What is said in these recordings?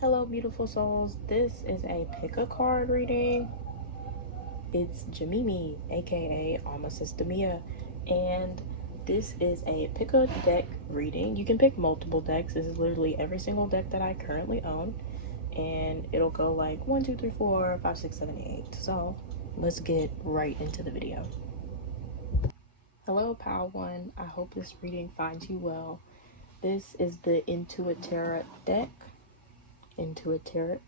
Hello, beautiful souls. This is a pick a card reading. It's Jamimi, aka Alma Sister Mia, and this is a pick a deck reading. You can pick multiple decks. This is literally every single deck that I currently own, and it'll go like 1, 2, 3, 4, 5, 6, 7, 8. So let's get right into the video. Hello, Pal One. I hope this reading finds you well. This is the Intuit deck. Intuit,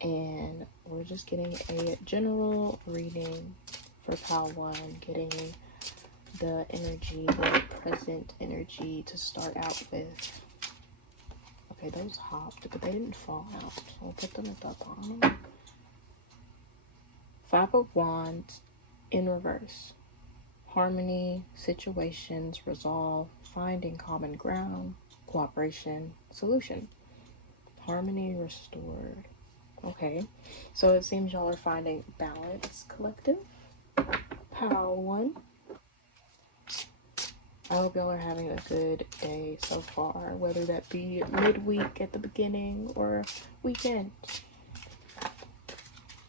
and we're just getting a general reading for Pal 1, getting the energy, the present energy to start out with. Okay, those hopped, but they didn't fall out, so we'll put them at the bottom. Five of Wands in reverse. Harmony, situations, resolve, finding common ground, cooperation, solution. Harmony restored. Okay, so it seems y'all are finding balance, collective. Pal 1. I hope y'all are having a good day so far, whether that be midweek at the beginning or weekend.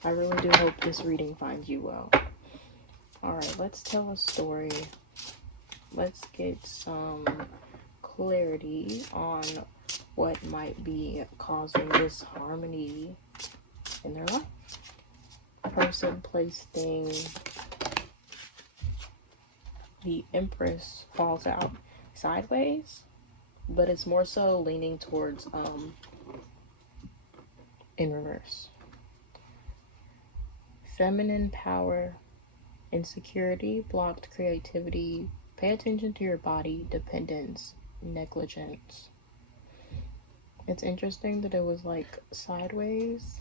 I really do hope this reading finds you well. Alright, let's tell a story. Let's get some clarity on what might be causing this harmony in their life. Person, place, thing. The Empress falls out sideways, but it's more so leaning towards in reverse. Feminine power, insecurity, blocked creativity, pay attention to your body, dependence, negligence. It's interesting that it was like sideways,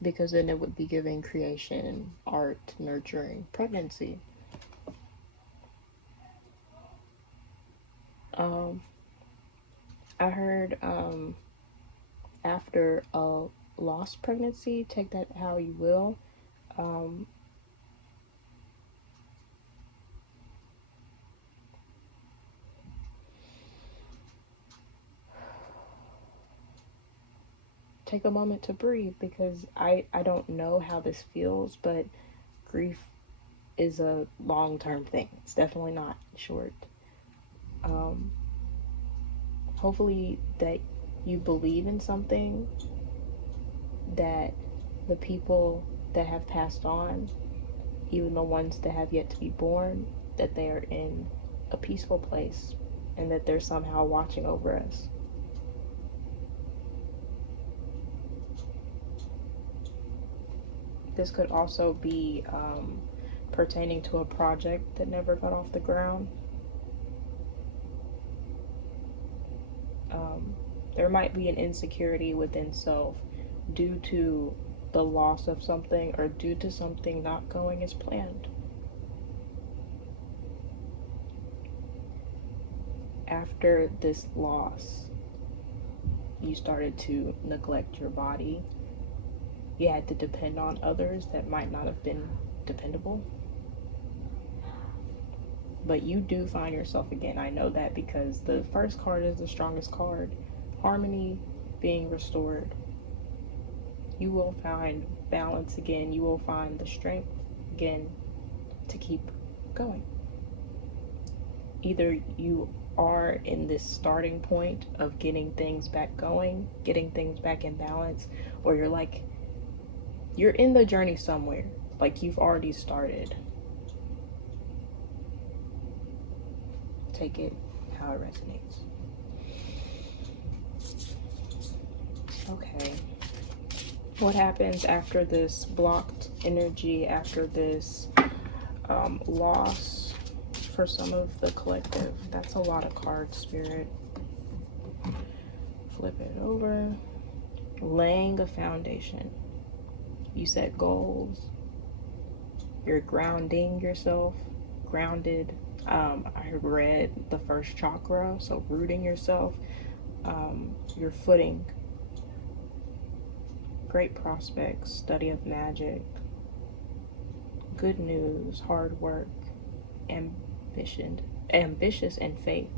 because then it would be giving creation, art, nurturing, pregnancy. I heard after a lost pregnancy, take that how you will. Take a moment to breathe, because I don't know how this feels, but grief is a long-term thing. It's definitely not short. Hopefully that you believe in something, that the people that have passed on, even the ones that have yet to be born, that they are in a peaceful place and that they're somehow watching over us. This could also be pertaining to a project that never got off the ground. There might be an insecurity within self due to the loss of something or due to something not going as planned. After this loss, you started to neglect your body. You had to depend on others that might not have been dependable. But you do find yourself again. I know that because the first card is the strongest card. Harmony being restored. You will find balance again. You will find the strength again to keep going. Either you are in this starting point of getting things back going, getting things back in balance, or you're in the journey somewhere, like you've already started. Take it how it resonates. Okay. What happens after this blocked energy, after this loss for some of the collective? That's a lot of cards, Spirit. Flip it over. Laying a foundation. You set goals. You're grounding yourself. Grounded. I read the first chakra, so rooting yourself. Your footing. Great prospects. Study of magic. Good news. Hard work. Ambitious and faith.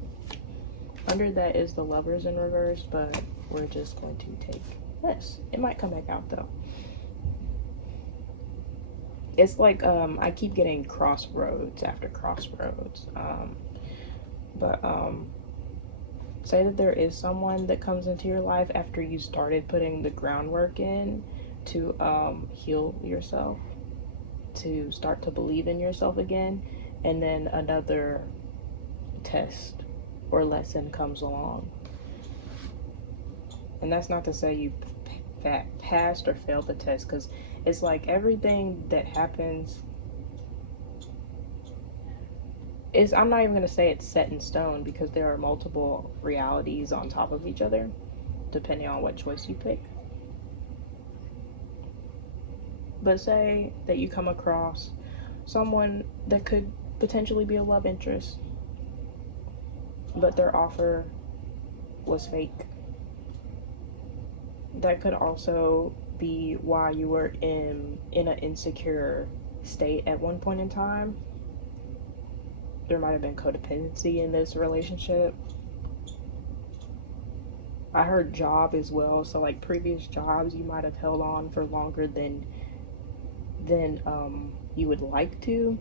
Under that is the Lovers in reverse, but we're just going to take this. It might come back out though. It's like I keep getting crossroads after crossroads. But say that there is someone that comes into your life after you started putting the groundwork in to heal yourself, to start to believe in yourself again, and then another test or lesson comes along. And that's not to say you passed or failed the test, because it's like everything that happens is, I'm not even going to say it's set in stone, because there are multiple realities on top of each other depending on what choice you pick. But say that you come across someone that could potentially be a love interest, but their offer was fake. That could also be why you were in an insecure state at one point in time. There might have been codependency in this relationship. I heard job as well, so like previous jobs you might have held on for longer than you would like to,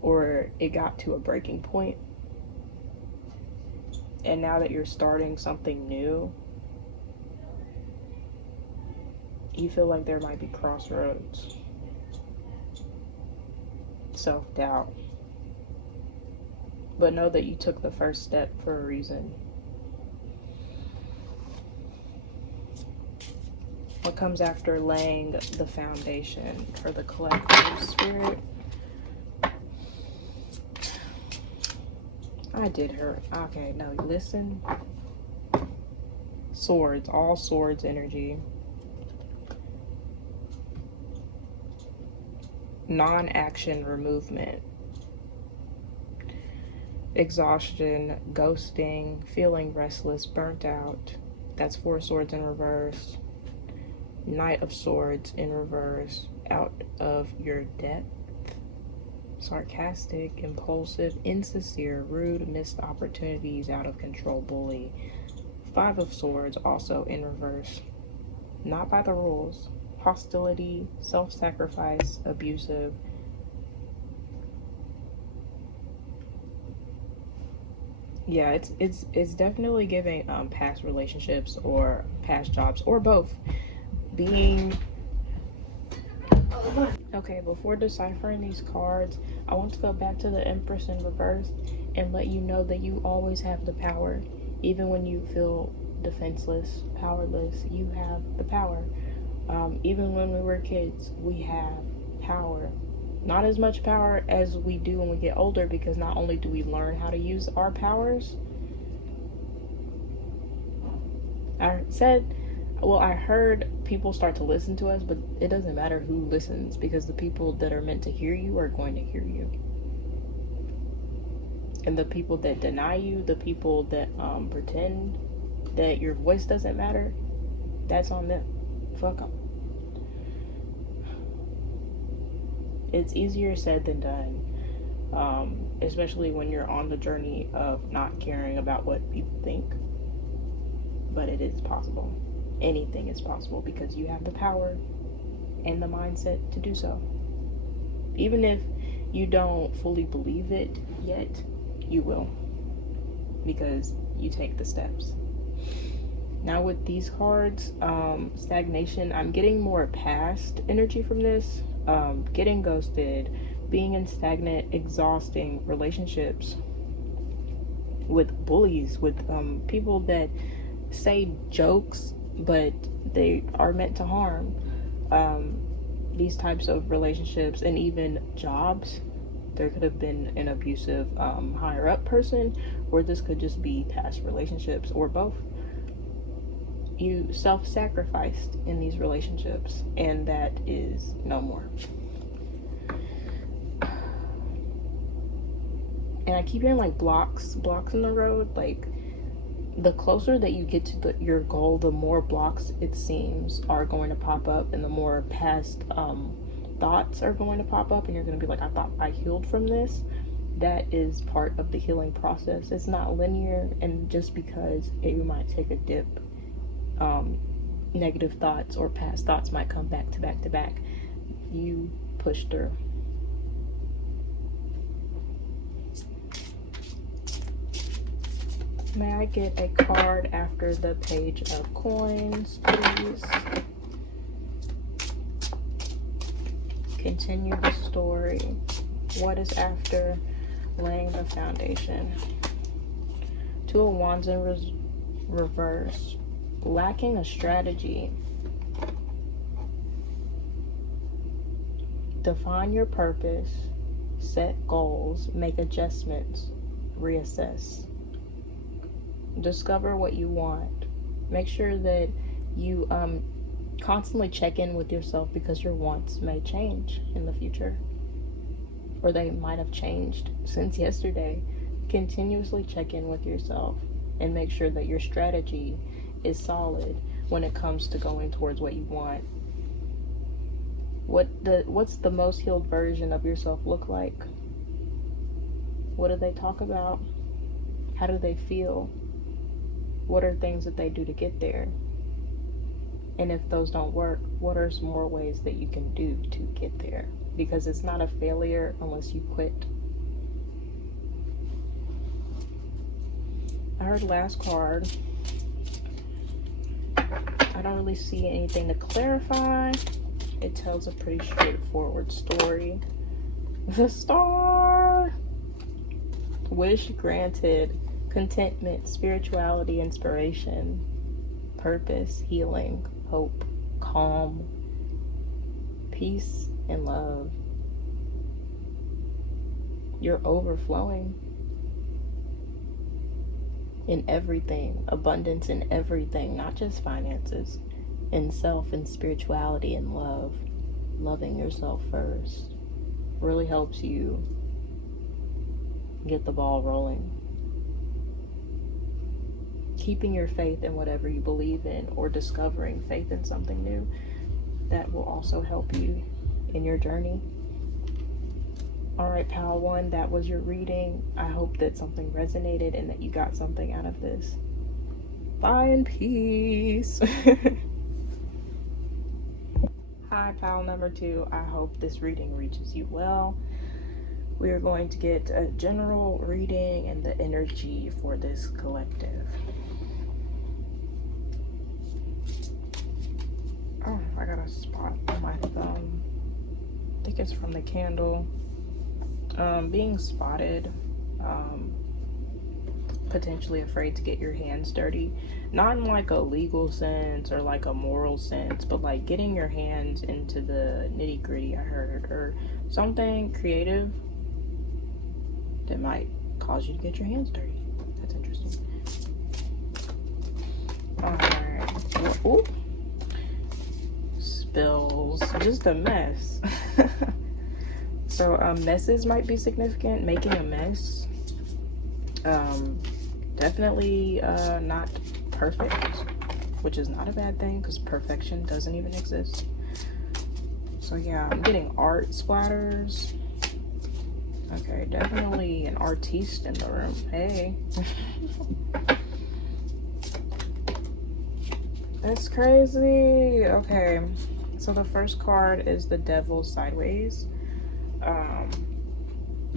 or it got to a breaking point. And now that you're starting something new, you feel like there might be crossroads, self-doubt. But know that you took the first step for a reason. What comes after laying the foundation for the collective spirit? I did her. Okay, no, listen. Swords, all swords energy. Non-action removement. Exhaustion, ghosting, feeling restless, burnt out. That's 4 swords in reverse. Knight of Swords in reverse, out of your depth. Sarcastic, impulsive, insincere, rude, missed opportunities, out of control, bully. 5 of Swords also in reverse. Not by the rules. Hostility, self-sacrifice, abusive. Yeah, it's definitely giving past relationships or past jobs or both. Being okay, before deciphering these cards, I want to go back to the Empress in reverse and let you know that you always have the power. Even when you feel defenseless, powerless, you have the power. Even when we were kids, we have power. Not as much power as we do when we get older, because not only do we learn how to use our powers, I heard people start to listen to us, but it doesn't matter who listens, because the people that are meant to hear you are going to hear you. And the people that deny you, the people that pretend that your voice doesn't matter, that's on them. Fuck them. It's easier said than done, especially when you're on the journey of not caring about what people think. But it is possible. Anything is possible, because you have the power and the mindset to do so. Even if you don't fully believe it yet, you will, because you take the steps. Now with these cards, stagnation, I'm getting more past energy from this. Getting ghosted, being in stagnant, exhausting relationships with bullies, with people that say jokes but they are meant to harm. These types of relationships, and even jobs. There could have been an abusive higher up person, or this could just be past relationships, or both. You self-sacrificed in these relationships, and that is no more. And I keep hearing like blocks in the road. Like, the closer that you get to your goal, the more blocks it seems are going to pop up, and the more past thoughts are going to pop up, and you're going to be like, I thought I healed from this. that is part of the healing process. It's not linear, and just because you might take a dip, negative thoughts or past thoughts might come back to back to back. You push through. May I get a card after the Page of Coins, please? Continue the story. What is after laying the foundation? Two of Wands in reverse. Lacking a strategy. Define your purpose. Set goals. Make adjustments. Reassess. Discover what you want. Make sure that you constantly check in with yourself, because your wants may change in the future, or they might have changed since yesterday. Continuously check in with yourself and make sure that your strategy is solid when it comes to going towards what you want. What's the most healed version of yourself look like? What do they talk about? How do they feel? What are things that they do to get there? And if those don't work, what are some more ways that you can do to get there? Because it's not a failure unless you quit. I heard last card. I don't really see anything to clarify. It tells a pretty straightforward story. The Star! Wish granted. Contentment, spirituality, inspiration, purpose, healing, hope, calm, peace, and love. You're overflowing in everything, abundance in everything, not just finances, in self and spirituality and love. Loving yourself first really helps you get the ball rolling. Keeping your faith in whatever you believe in, or discovering faith in something new, that will also help you in your journey. All right, Pal One, that was your reading. I hope that something resonated and that you got something out of this. Bye and peace. Hi, Pal number 2. I hope this reading reaches you well. We are going to get a general reading and the energy for this collective. Oh, I got a spot on my thumb. I think it's from the candle. Being spotted, potentially afraid to get your hands dirty. Not in like a legal sense or like a moral sense, but like getting your hands into the nitty gritty, I heard, or something creative that might cause you to get your hands dirty. That's interesting. Alright. Ooh. Spills. Just a mess. So messes might be significant. Making a mess. Definitely not perfect, which is not a bad thing because perfection doesn't even exist. So yeah, I'm getting art splatters. Okay, definitely an artiste in the room. Hey. That's crazy. Okay, so the first card is the Devil sideways.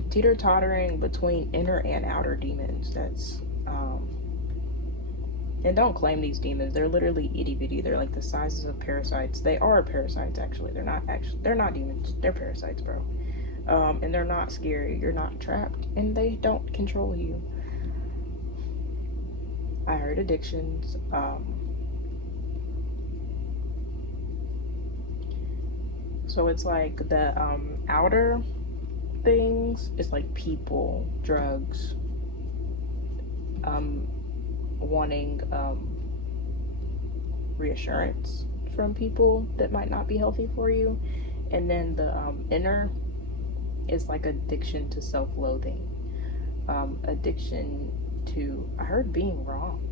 Teeter-tottering between inner and outer demons. That's and don't claim these demons. They're literally itty-bitty. They're like the sizes of parasites. They are parasites, actually. They're not demons. They're parasites, bro. And they're not scary. You're not trapped, and they don't control you. I heard addictions. So it's like the outer things. It's like people, drugs, wanting reassurance from people that might not be healthy for you. And then the inner is like addiction to self-loathing, addiction to, I heard, being wrong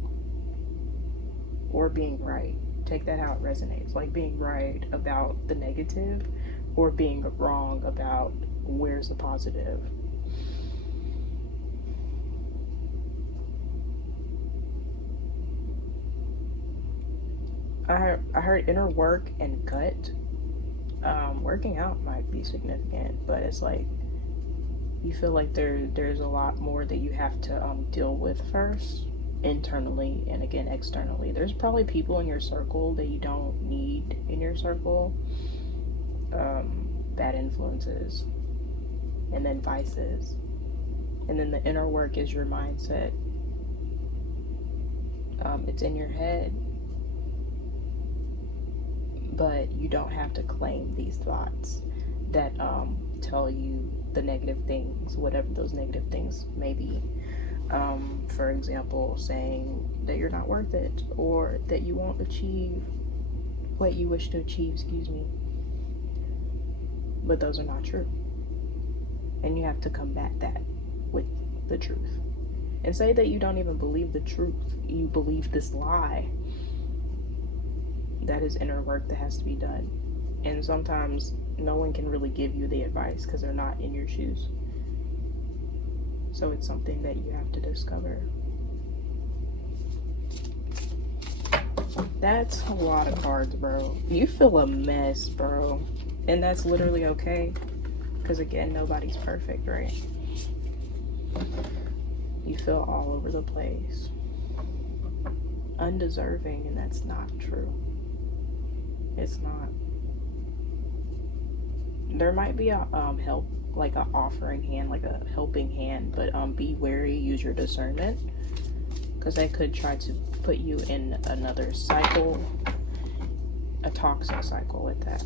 or being right. Take that how it resonates, like being right about the negative or being wrong about where's the positive. I heard inner work and gut. Working out might be significant, but it's like you feel like there's a lot more that you have to deal with first, internally and again externally. There's probably people in your circle that you don't need in your circle, bad influences, and then vices, and then the inner work is your mindset. It's in your head, but you don't have to claim these thoughts that tell you the negative things, whatever those negative things may be. For example, saying that you're not worth it or that you won't achieve what you wish to achieve, excuse me. But those are not true. And you have to combat that with the truth. And say that you don't even believe the truth, you believe this lie. That is inner work that has to be done. And sometimes no one can really give you the advice because they're not in your shoes. So it's something that you have to discover. That's a lot of cards, bro. You feel a mess, bro. And that's literally okay. Because again, nobody's perfect, right? You feel all over the place. Undeserving, and that's not true. It's not. There might be a help, like a offering hand, like a helping hand, but be wary, use your discernment, because they could try to put you in another cycle, a toxic cycle with that.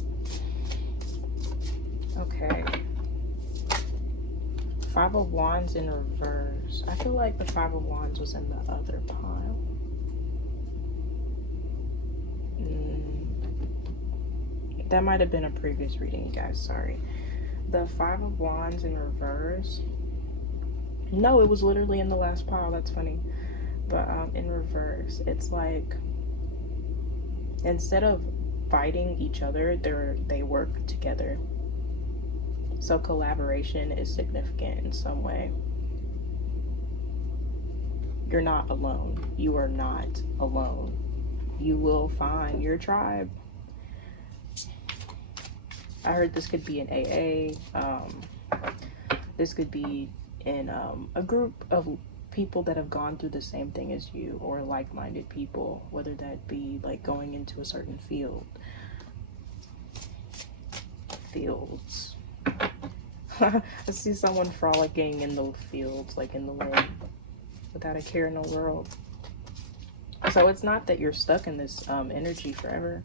Okay. Five of Wands in reverse. I feel like the Five of Wands was in the other pile. That might have been a previous reading, you guys. Sorry. The Five of Wands in reverse. No, it was literally in the last pile. That's funny. But in reverse, it's like instead of fighting each other, they work together. So collaboration is significant in some way. You're not alone. You are not alone. You will find your tribe. I heard this could be an AA. This could be in a group of people that have gone through the same thing as you, or like-minded people, whether that be like going into a certain fields. I see someone frolicking in the fields, like in the wind, without a care in the world. So it's not that you're stuck in this energy forever.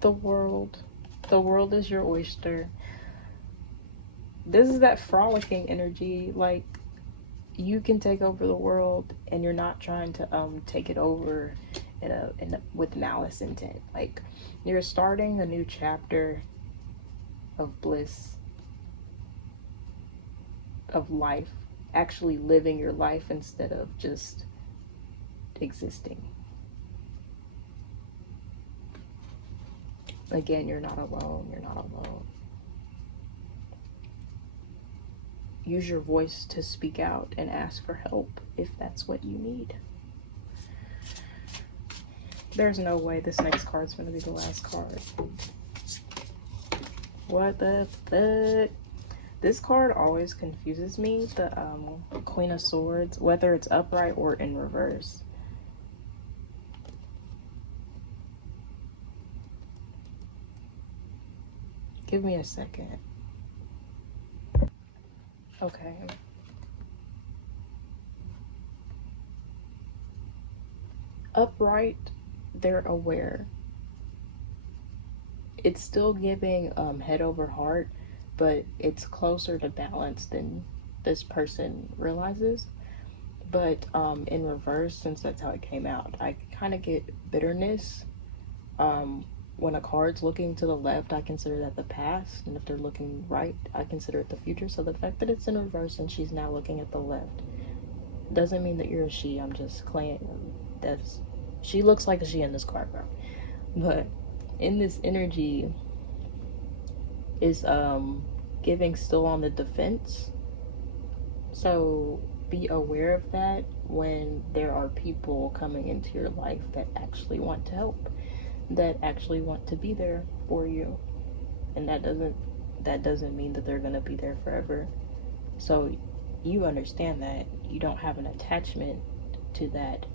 The world is your oyster. This is that frolicking energy. Like, you can take over the world, and you're not trying to take it over with malice intent. Like, you're starting a new chapter of bliss, of life, actually living your life instead of just existing. Again, you're not alone. You're not alone. Use your voice to speak out and ask for help if that's what you need. There's no way this next card's going to be the last card. What the fuck? This card always confuses me. The Queen of Swords, whether it's upright or in reverse. Give me a second. Okay. Upright, they're aware. It's still giving head over heart, but it's closer to balance than this person realizes. But in reverse, since that's how it came out, I kind of get bitterness. When a card's looking to the left, I consider that the past, and if they're looking right, I consider it the future. So the fact that it's in reverse and she's now looking at the left doesn't mean that you're a she. I'm just claiming that's, she looks like a she in this card, bro. But in this energy is giving still on the defense. So be aware of that when there are people coming into your life that actually want to help, that actually want to be there for you. And that doesn't mean that they're going to be there forever. So you understand that you don't have an attachment to that.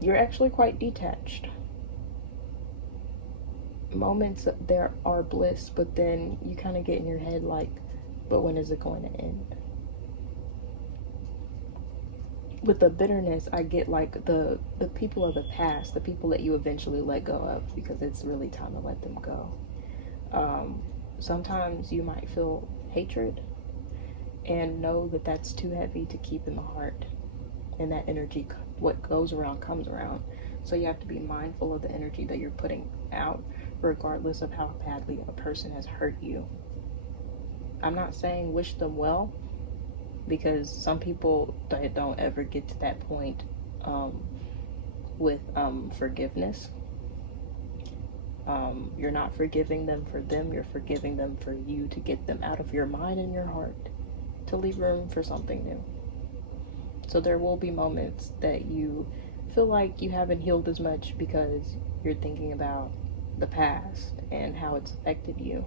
You're actually quite detached. Moments there are bliss, but then you kind of get in your head like, but when is it going to end? With the bitterness, I get like the people of the past, the people that you eventually let go of, because it's really time to let them go. Sometimes you might feel hatred, and know that that's too heavy to keep in the heart, and that energy, what goes around comes around. So you have to be mindful of the energy that you're putting out, regardless of how badly a person has hurt you. I'm not saying wish them well, because some people don't ever get to that point with forgiveness. You're not forgiving them for them, you're forgiving them for you, to get them out of your mind and your heart, to leave room for something new. So there will be moments that you feel like you haven't healed as much because you're thinking about the past and how it's affected you.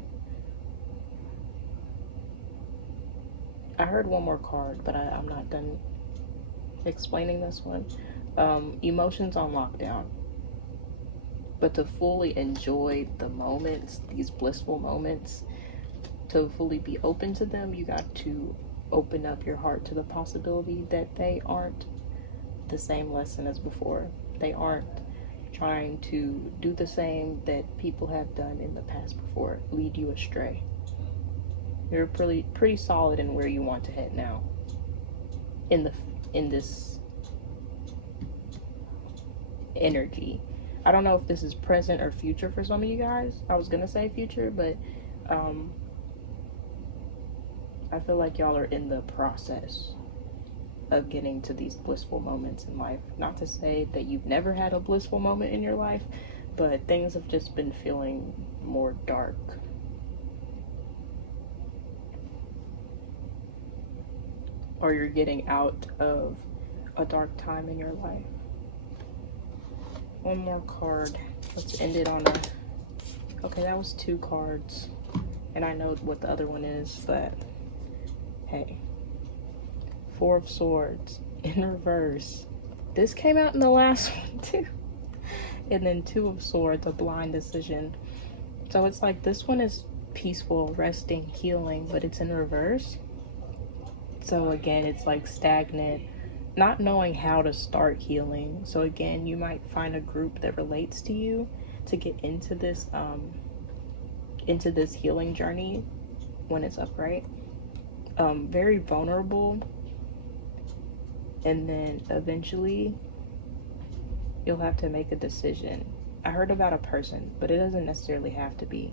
I heard one more card, but I'm not done explaining this one. Emotions on lockdown. But to fully enjoy the moments, these blissful moments, to fully be open to them, you got to open up your heart to the possibility that they aren't the same lesson as before. They aren't trying to do the same that people have done in the past before, lead you astray. You're pretty solid in where you want to head now. In this energy. I don't know if this is present or future for some of you guys. I was gonna say future, but I feel like y'all are in the process of getting to these blissful moments in life. Not to say that you've never had a blissful moment in your life, but things have just been feeling more dark. Or you're getting out of a dark time in your life. One more card. Let's end it on a... Okay, that was 2 cards. And I know what the other one is, but... Hey. 4 of Swords. In reverse. This came out in the last one, too. And then 2 of Swords, a blind decision. So it's like this one is peaceful, resting, healing, but it's in reverse. So again, it's like stagnant, not knowing how to start healing. So again, you might find a group that relates to you to get into this healing journey when it's upright. Very vulnerable, and then eventually you'll have to make a decision. I heard about a person, but it doesn't necessarily have to be.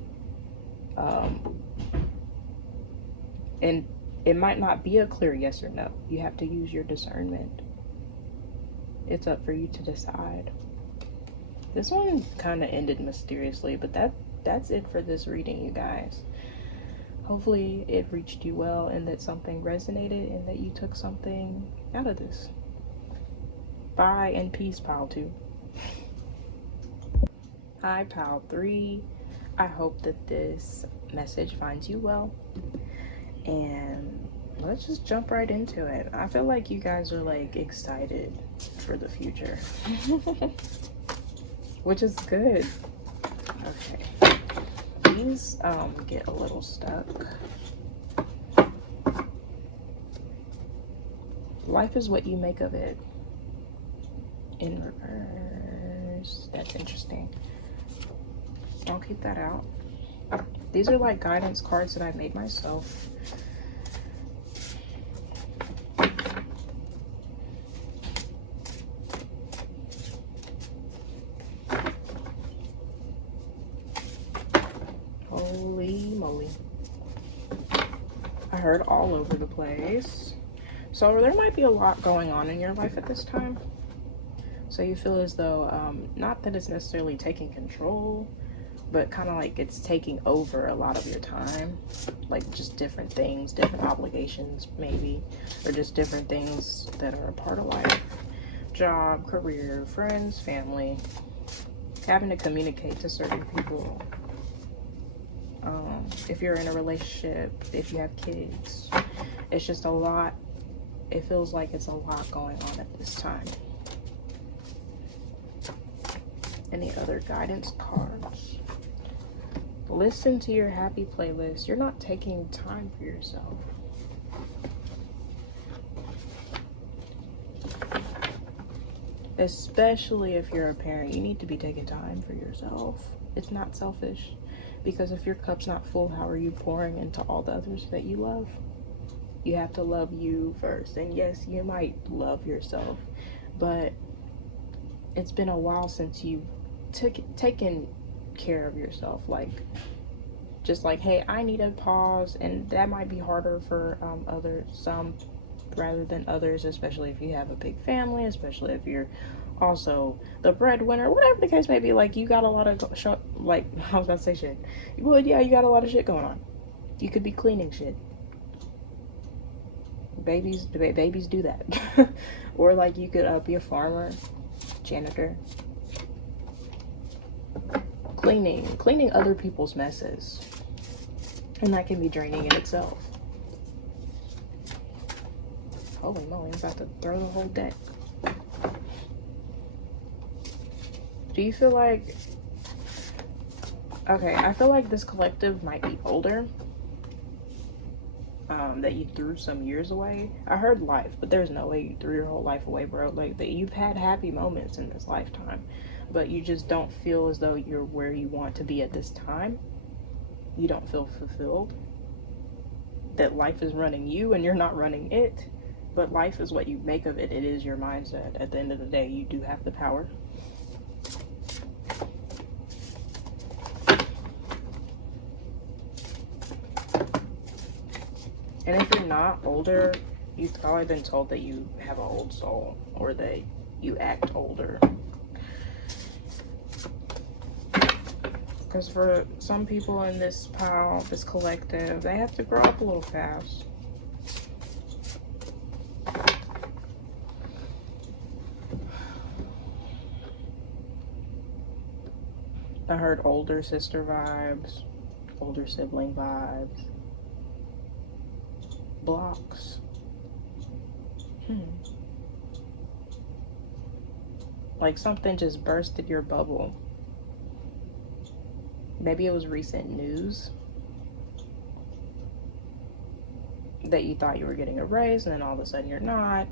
And it might not be a clear yes or no. You have to use your discernment. It's up for you to decide. This one kind of ended mysteriously, but that's it for this reading, you guys. Hopefully it reached you well, and that something resonated, and that you took something out of this. Bye and peace, Pile 2. Hi, Pile 3. I hope that this message finds you well. And let's just jump right into it. I feel like you guys are like excited for the future, which is good. Okay, these get a little stuck. Life is what you make of it. In reverse. That's interesting. I'll keep that out. These are like guidance cards that I made myself. Holy moly. I heard all over the place. So there might be a lot going on in your life at this time. So you feel as though, not that it's necessarily taking control, but kind of like it's taking over a lot of your time, like just different things, different obligations maybe, or just different things that are a part of life. Job, career, friends, family, having to communicate to certain people. If you're in a relationship, if you have kids, it's just a lot. It feels like it's a lot going on at this time. Any other guidance cards? Listen to your happy playlist. You're not taking time for yourself. Especially if you're a parent, you need to be taking time for yourself. It's not selfish. Because if your cup's not full, how are you pouring into all the others that you love? You have to love you first. And yes, you might love yourself, but it's been a while since you've taken care of yourself. Like, just like, hey, I need a pause. And that might be harder for some rather than others, especially if you have a big family, especially if you're also the breadwinner, whatever the case may be. Like, you got a lot of like, I was about to say shit. Well, yeah, you got a lot of shit going on. You could be cleaning shit. Babies do that. Or like you could be a farmer, janitor, cleaning other people's messes, and that can be draining in itself. Holy moly, I'm about to throw the whole deck. Do you feel like, okay, I feel like this collective might be older, that you threw some years away. I heard life, but there's no way you threw your whole life away, bro. Like, that you've had happy moments in this lifetime, but you just don't feel as though you're where you want to be at this time. You don't feel fulfilled. That life is running you and you're not running it. But life is what you make of it. It is your mindset. At the end of the day, you do have the power. And if you're not older, you've probably been told that you have an old soul, or that you act older. Because for some people in this pile, this collective, they have to grow up a little fast. I heard older sister vibes, older sibling vibes. Blocks. Like something just bursted your bubble. Maybe it was recent news that you thought you were getting a raise and then all of a sudden you're not.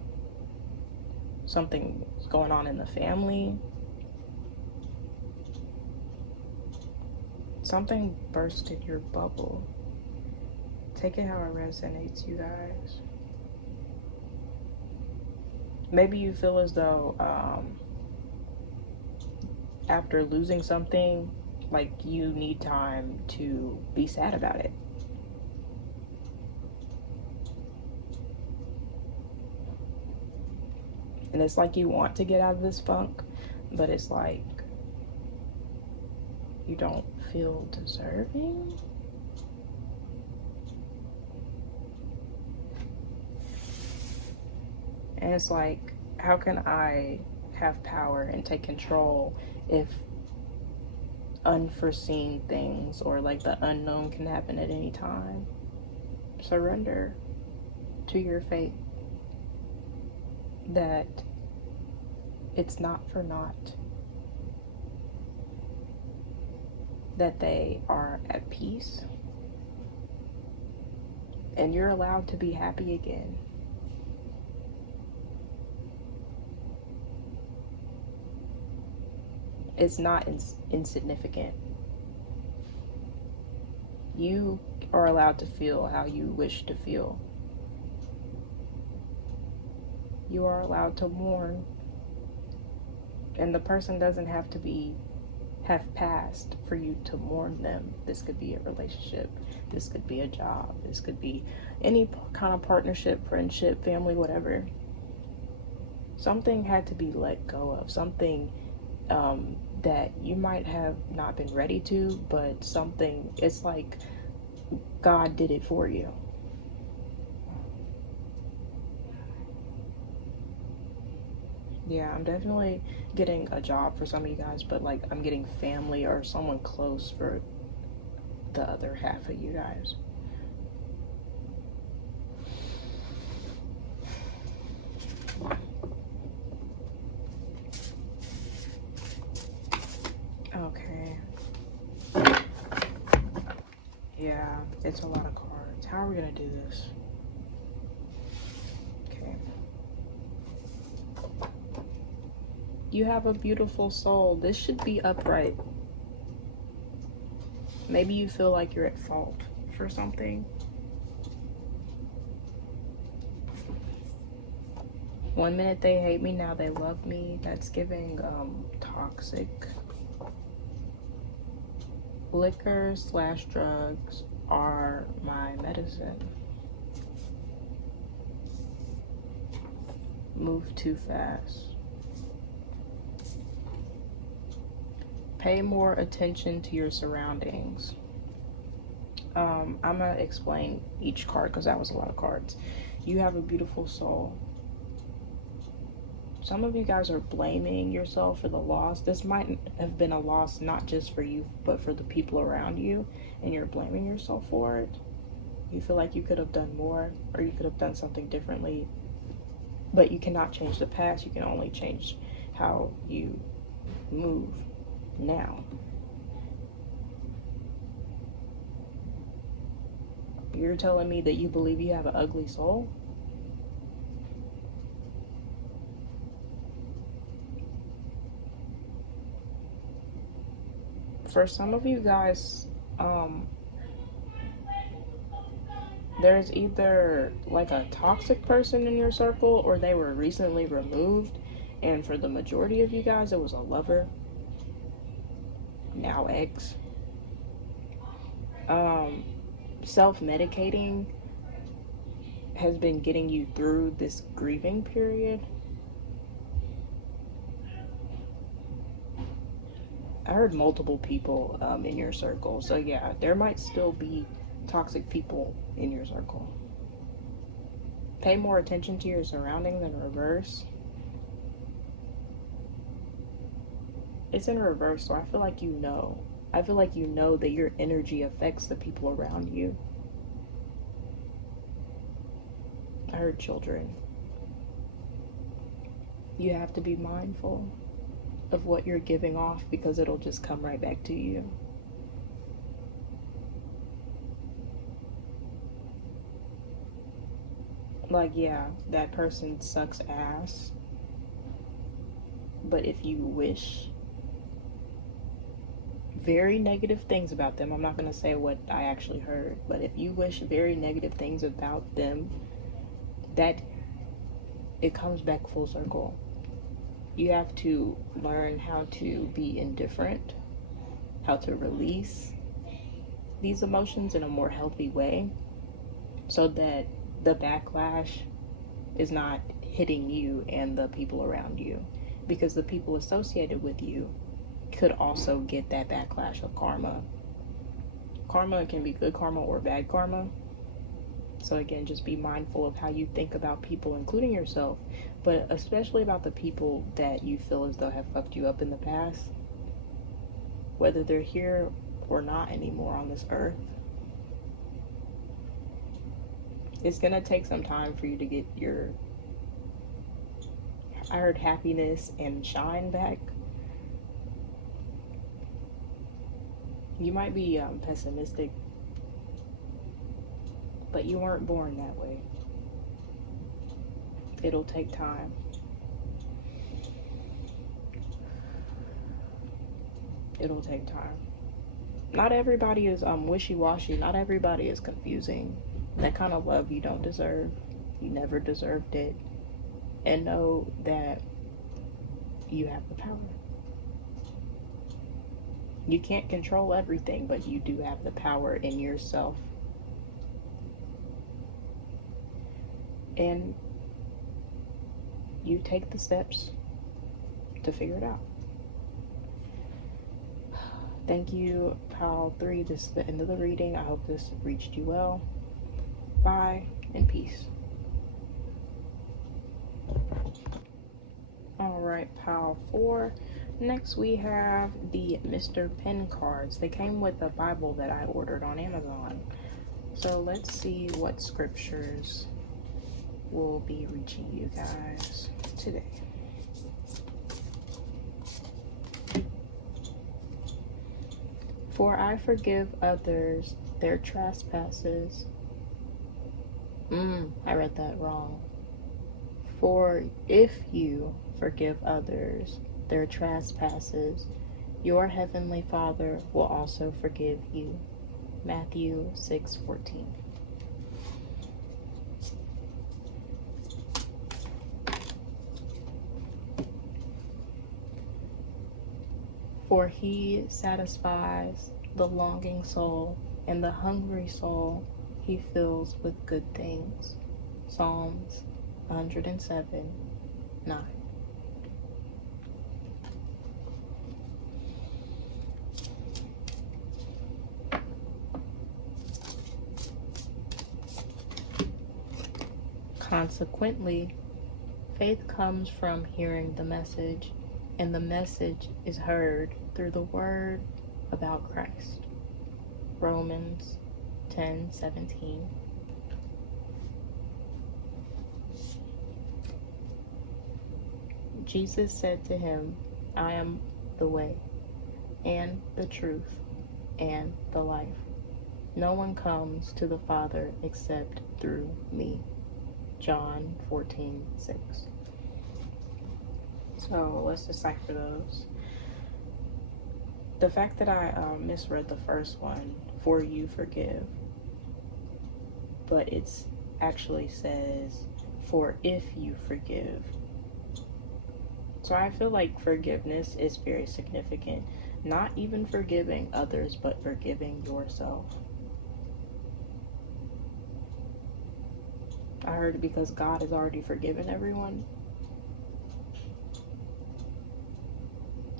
Something's going on in the family. Something bursted your bubble. Take it how it resonates, you guys. Maybe you feel as though after losing something, like you need time to be sad about it. And it's like you want to get out of this funk, but it's like you don't feel deserving. And it's like, how can I have power and take control if unforeseen things or like the unknown can happen at any time? Surrender to your fate. That it's not for naught. That they are at peace. And you're allowed to be happy again. It's not insignificant. You are allowed to feel how you wish to feel. You are allowed to mourn. And the person doesn't have to have passed for you to mourn them. This could be a relationship. This could be a job. This could be any kind of partnership, friendship, family, whatever. Something had to be let go of. Something that you might have not been ready to, but something, it's like God did it for you. Yeah, I'm definitely getting a job for some of you guys, but like I'm getting family or someone close for the other half of you guys. Okay. Yeah, it's a lot of cards. How are we gonna do this? Okay. You have a beautiful soul. This should be upright. Maybe you feel like you're at fault for something. One minute they hate me, now they love me. That's giving toxic. Liquor/drugs are my medicine. Move too fast. Pay more attention to your surroundings. I'm gonna explain each card because that was a lot of cards. You have a beautiful soul. Some of you guys are blaming yourself for the loss. This might have been a loss not just for you, but for the people around you, and you're blaming yourself for it. You feel like you could have done more, or you could have done something differently, but you cannot change the past. You can only change how you move now. You're telling me that you believe you have an ugly soul? For some of you guys, there's either like a toxic person in your circle or they were recently removed. And for the majority of you guys, it was a lover, now ex. Self-medicating has been getting you through this grieving period. I heard multiple people in your circle. So yeah, there might still be toxic people in your circle. Pay more attention to your surroundings in reverse. It's in reverse, so I feel like you know. I feel like you know that your energy affects the people around you. I heard children. You have to be mindful of what you're giving off because it'll just come right back to you. Like, yeah, that person sucks ass, but if you wish very negative things about them, I'm not going to say what I actually heard, but if you wish very negative things about them, that it comes back full circle. You have to learn how to be indifferent, how to release these emotions in a more healthy way so that the backlash is not hitting you and the people around you, because the people associated with you could also get that backlash of karma. Karma can be good karma or bad karma. So again, just be mindful of how you think about people, including yourself, but especially about the people that you feel as though have fucked you up in the past, whether they're here or not anymore on this earth. It's gonna take some time for you to get your, I heard, happiness and shine back. You might be pessimistic, but you weren't born that way. It'll take time. It'll take time. Not everybody is wishy-washy. Not everybody is confusing. That kind of love you don't deserve. You never deserved it. And know that you have the power. You can't control everything, but you do have the power in yourself. And you take the steps to figure it out. Thank you, Pile 3. This is the end of the reading. I hope this reached you well. Bye and peace. Alright, Pile 4. Next we have the Mr. Pen cards. They came with a Bible that I ordered on Amazon. So let's see what scriptures will be reaching you guys today. For I forgive others their trespasses. I read that wrong. For if you forgive others their trespasses, your heavenly Father will also forgive you. Matthew 6:14. For he satisfies the longing soul, and the hungry soul he fills with good things. Psalms 107:9. Consequently, faith comes from hearing the message, and the message is heard through the word about Christ. Romans 10:17. Jesus said to him, I am the way, and the truth, and the life. No one comes to the Father except through me. John 14:6. So let's decipher those. The fact that I misread the first one, for you forgive, but it's actually says, for if you forgive. So I feel like forgiveness is very significant. Not even forgiving others, but forgiving yourself. I heard it because God has already forgiven everyone.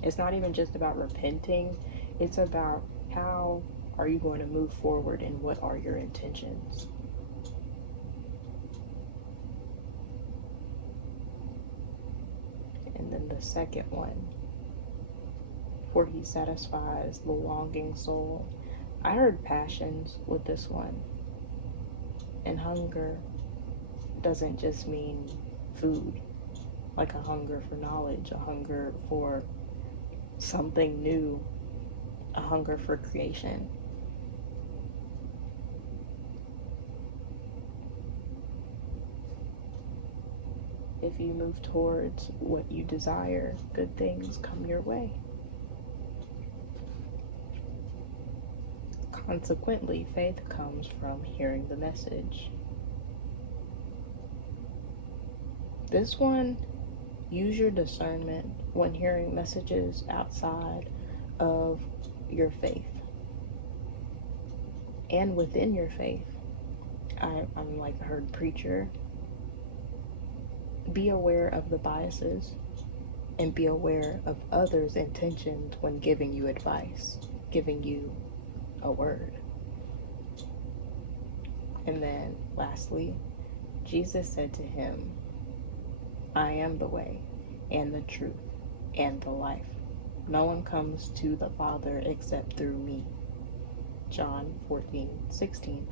It's not even just about repenting. It's about how are you going to move forward and what are your intentions. And then the second one, for he satisfies the longing soul. I heard passions with this one. And hunger doesn't just mean food, like a hunger for knowledge, a hunger for something new, a hunger for creation. If you move towards what you desire, good things come your way. Consequently, faith comes from hearing the message. This one, use your discernment when hearing messages outside of your faith and within your faith. I'm like a heard preacher. Be aware of the biases and be aware of others' intentions when giving you advice, giving you a word. And then lastly, Jesus said to him, I am the way and the truth and the life. No one comes to the Father except through me. John 14:16.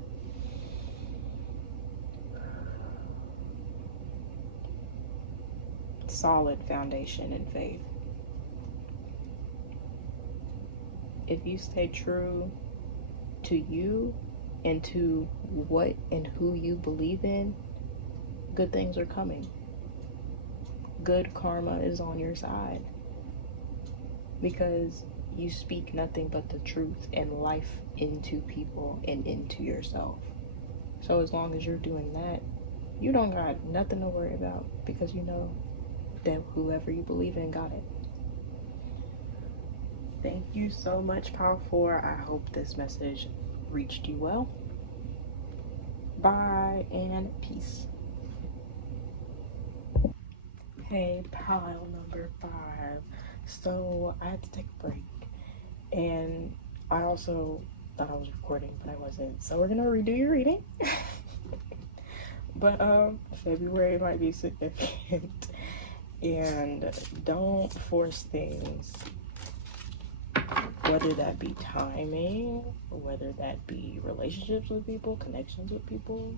Solid foundation in faith. If you stay true to you and to what and who you believe in, good things are coming. Good karma is on your side because you speak nothing but the truth and life into people and into yourself. So as long as you're doing that, you don't got nothing to worry about because you know that whoever you believe in got it. Thank you so much, Power 4. I hope this message reached you well. Bye and peace. Hey, pile number 5. So I had to take a break And I also thought I was recording, but I wasn't. So we're gonna redo your reading. But February might be significant. And don't force things, whether that be timing, whether that be relationships with people, connections with people.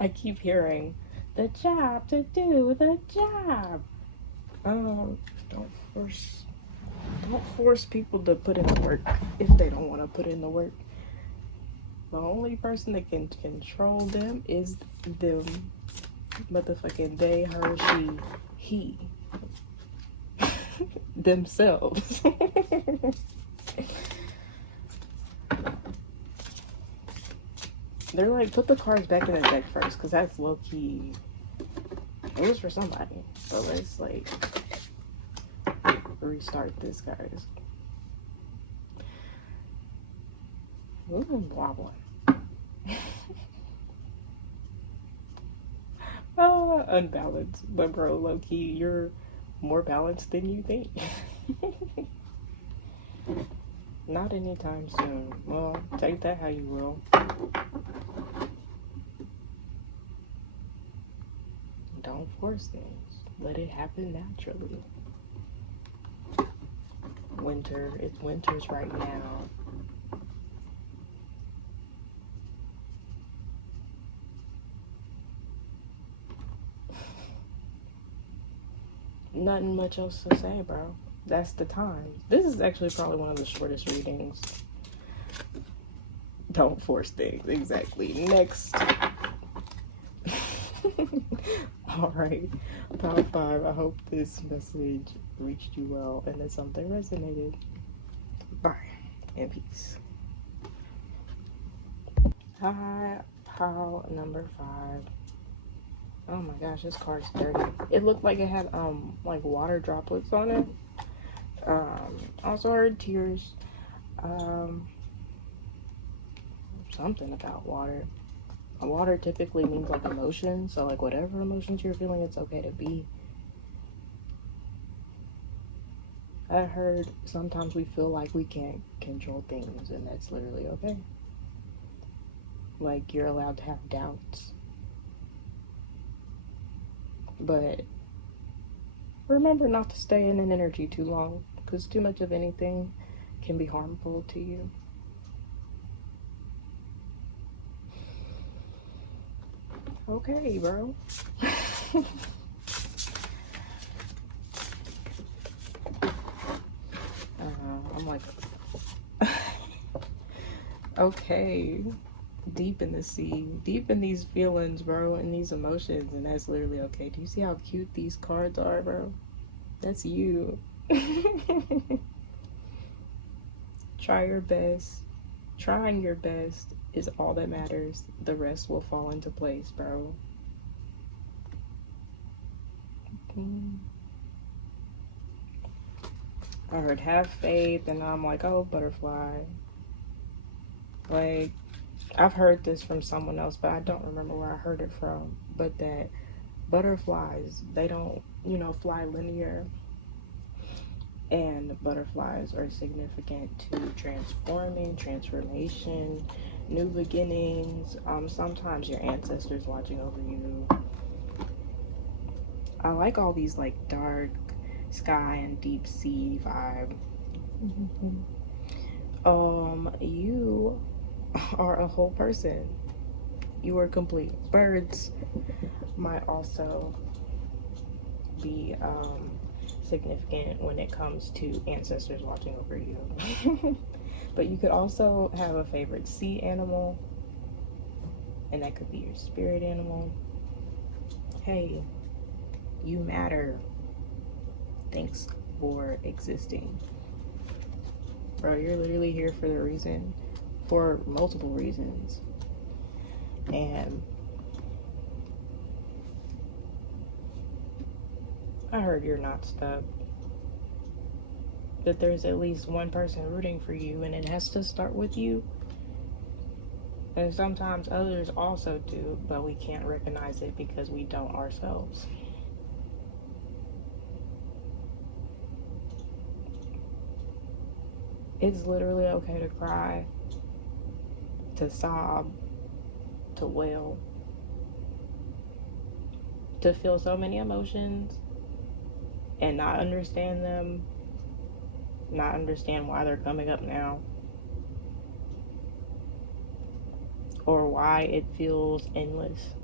I keep hearing the job to do the job. Don't force people to put in the work if they don't want to put in the work. The only person that can control them is them. Motherfucking they, her, she, he. Themselves. They're like, put the cards back in the deck first, because that's low key. It was for somebody. But let's like restart this, guys. Ooh, wobbling. Unbalanced. But bro, low key, you're more balanced than you think. Not anytime soon. Well, take that how you will. Don't force things. Let it happen naturally. It's winter's right now. Nothing much else to say, bro. That's the time. This is actually probably one of the shortest readings. Don't force things. Exactly. Next. Alright. Top 5. I hope this message reached you well and that something resonated. Bye. And peace. Hi, pile number 5. Oh my gosh, this card's dirty. It looked like it had like water droplets on it. Also heard tears. Something about water. Water typically means like emotion, so like whatever emotions you're feeling, it's okay to be. I heard sometimes we feel like we can't control things, and that's literally okay. Like, you're allowed to have doubts. But remember not to stay in an energy too long, because too much of anything can be harmful to you. Okay, bro. I'm like, okay, deep in the sea, deep in these feelings, bro, and these emotions, and that's literally okay. Do you see how cute these cards are, bro? That's you. Try your best. Trying your best is all that matters. The rest will fall into place, bro. I heard have faith, and I'm like, oh, butterfly. Like, I've heard this from someone else, but I don't remember where I heard it from. But that butterflies, they don't, fly linear. And butterflies are significant to transformation, new beginnings. Sometimes your ancestors watching over you. I like all these like dark sky and deep sea vibe. You are a whole person. You are complete. Birds might also be significant when it comes to ancestors watching over you. But you could also have a favorite sea animal, and that could be your spirit animal. Hey, you matter. Thanks for existing. Bro, you're literally here for the reason, for multiple reasons. And I heard you're not stuck. That there's at least one person rooting for you, and it has to start with you. And sometimes others also do, but we can't recognize it because we don't ourselves. It's literally okay to cry, to sob, to wail, to feel so many emotions and not understand them, not understand why they're coming up now, or why it feels endless.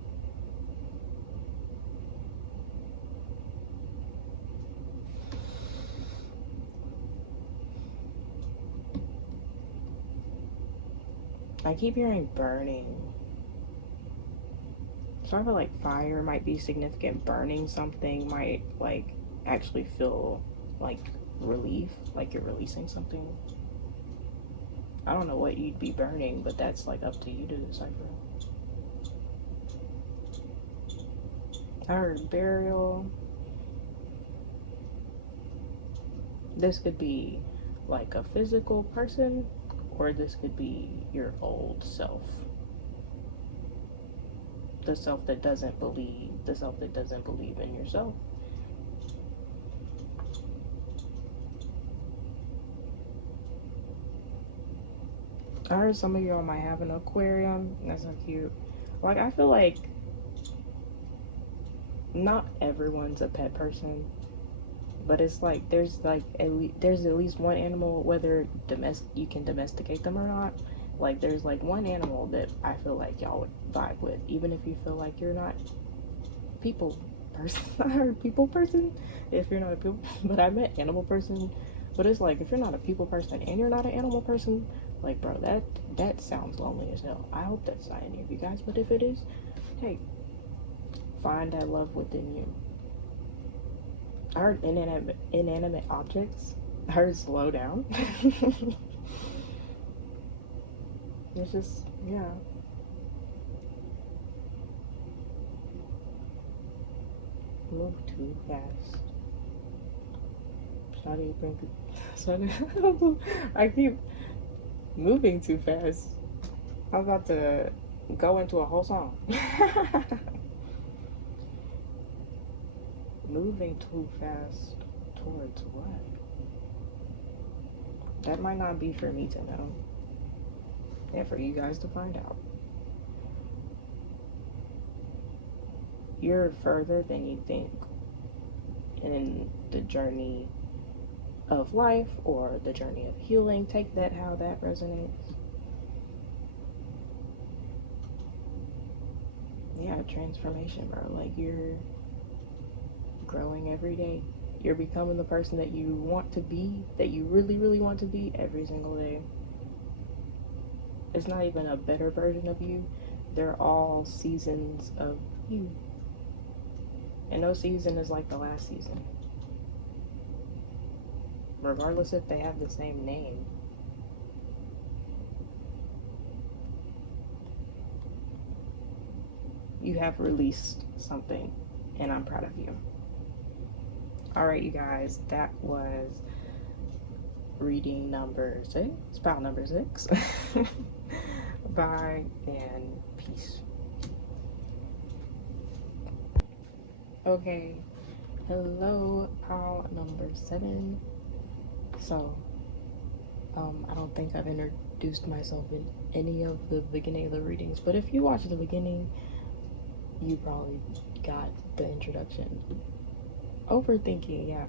I keep hearing burning. So I feel like fire might be significant. Burning something might like actually feel like relief, like you're releasing something. I don't know what you'd be burning, but that's like up to you to decipher. I heard burial. This could be like a physical person, or this could be your old self. The self that doesn't believe, the self that doesn't believe in yourself. I heard some of y'all might have an aquarium. That's so cute. Like, I feel like not everyone's a pet person, but it's like there's at least one animal, whether you can domesticate them or not. Like, there's like one animal that I feel like y'all would vibe with, even if you feel like you're not people person. I heard people person if you're not a people, but I meant animal person. But it's like if you're not a people person and you're not an animal person, like bro, that sounds lonely as hell. I hope that's not any of you guys, but if it is, hey, find that love within you. I heard inanimate objects. I heard slow down. It's just, yeah. Move too fast. Shawty, bring it. Shawty, I keep moving too fast. I'm about to go into a whole song. Moving too fast towards what? That might not be for me to know. And for you guys to find out. You're further than you think in the journey of life or the journey of healing. Take that how that resonates. Yeah, transformation, bro. Like, you're growing every day. You're becoming the person that you want to be, that you really, really want to be every single day. It's not even a better version of you. They're all seasons of you. And no season is like the last season. Regardless if they have the same name. You have released something, and I'm proud of you. Alright, you guys, that was reading number 6, spell number 6. Bye and peace. Okay, hello, pile number 7. So, I don't think I've introduced myself in any of the beginning of the readings, but if you watch the beginning, you probably got the introduction. Overthinking, yeah.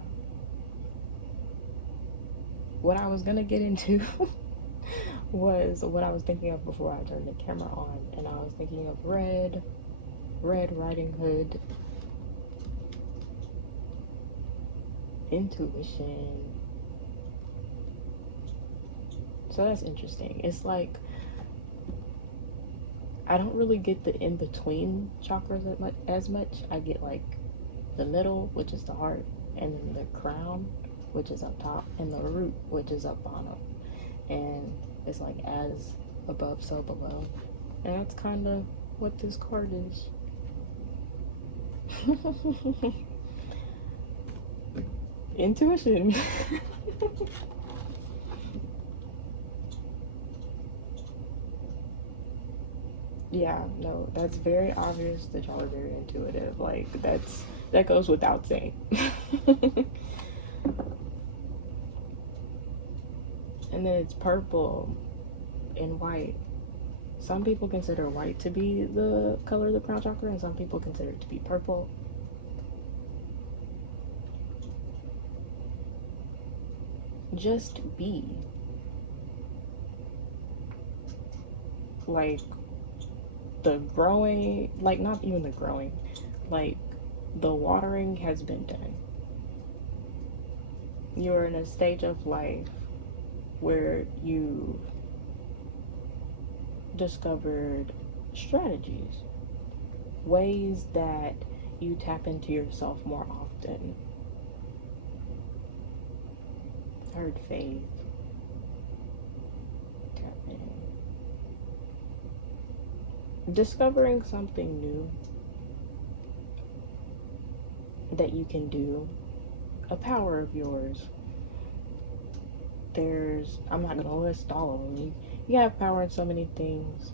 What I was gonna get into was what I was thinking of before I turned the camera on, and I was thinking of Red Riding Hood, intuition. So that's interesting. It's like I don't really get the in-between chakras as much. I get like the middle, which is the heart, and then the crown, which is up top, and the root, which is up bottom. And it's like as above, so below. And that's kind of what this card is. Intuition. Yeah, no, that's very obvious that y'all are very intuitive. Like, that goes without saying. And And then it's purple and white. Some people consider white to be the color of the crown chakra, and some people consider it to be purple. Just be. Like, the growing, like, not even the growing, like, the watering has been done. You're in a stage of life where you discovered strategies, ways that you tap into yourself more often. Heard faith. Tap in. Discovering something new that you can do, a power of yours. I'm not gonna list all of them. You have power in so many things,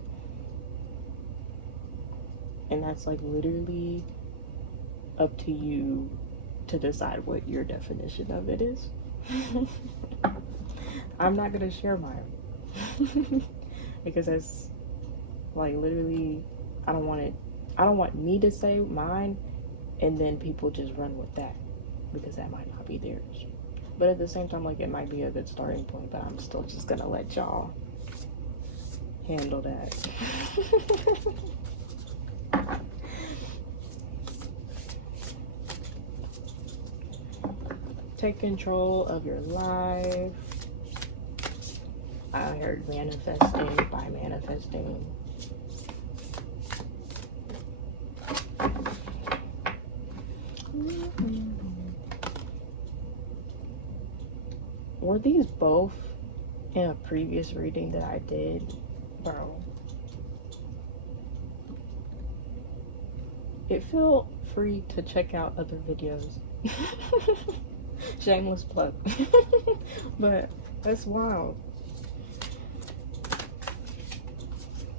and that's like literally up to you to decide what your definition of it is. I'm not gonna share mine because that's like literally, I don't want me to say mine and then people just run with that, because that might not be theirs. But at the same time, like, it might be a good starting point, but I'm still just gonna let y'all handle that. Take control of your life. I heard manifesting by manifesting. Were these both in a previous reading that I did? Bro. Feel free to check out other videos. Shameless plug. But that's wild.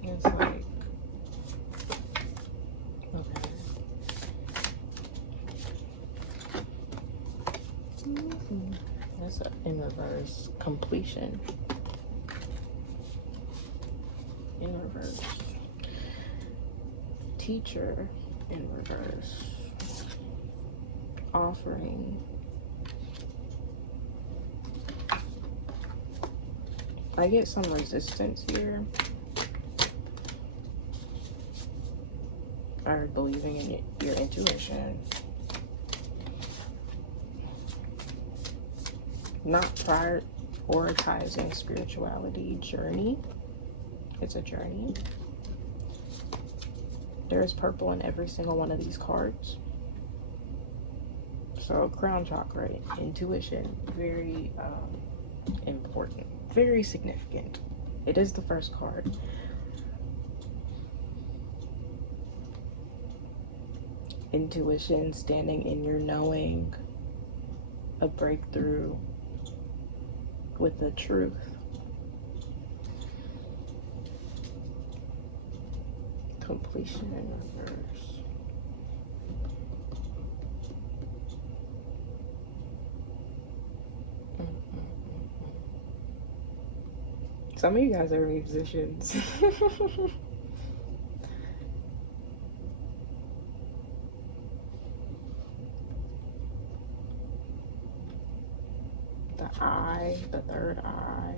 It's like, okay. That's in reverse. Completion. In reverse. Teacher in reverse. Offering. I get some resistance here. Or believing in your intuition. Not prioritizing spirituality. Journey. It's a journey. There's purple in every single one of these cards. So crown chakra, intuition, very important, very significant. It is the first card. Intuition, standing in your knowing, a breakthrough with the truth. Completion in reverse. Some of you guys are musicians. The eye, the third eye.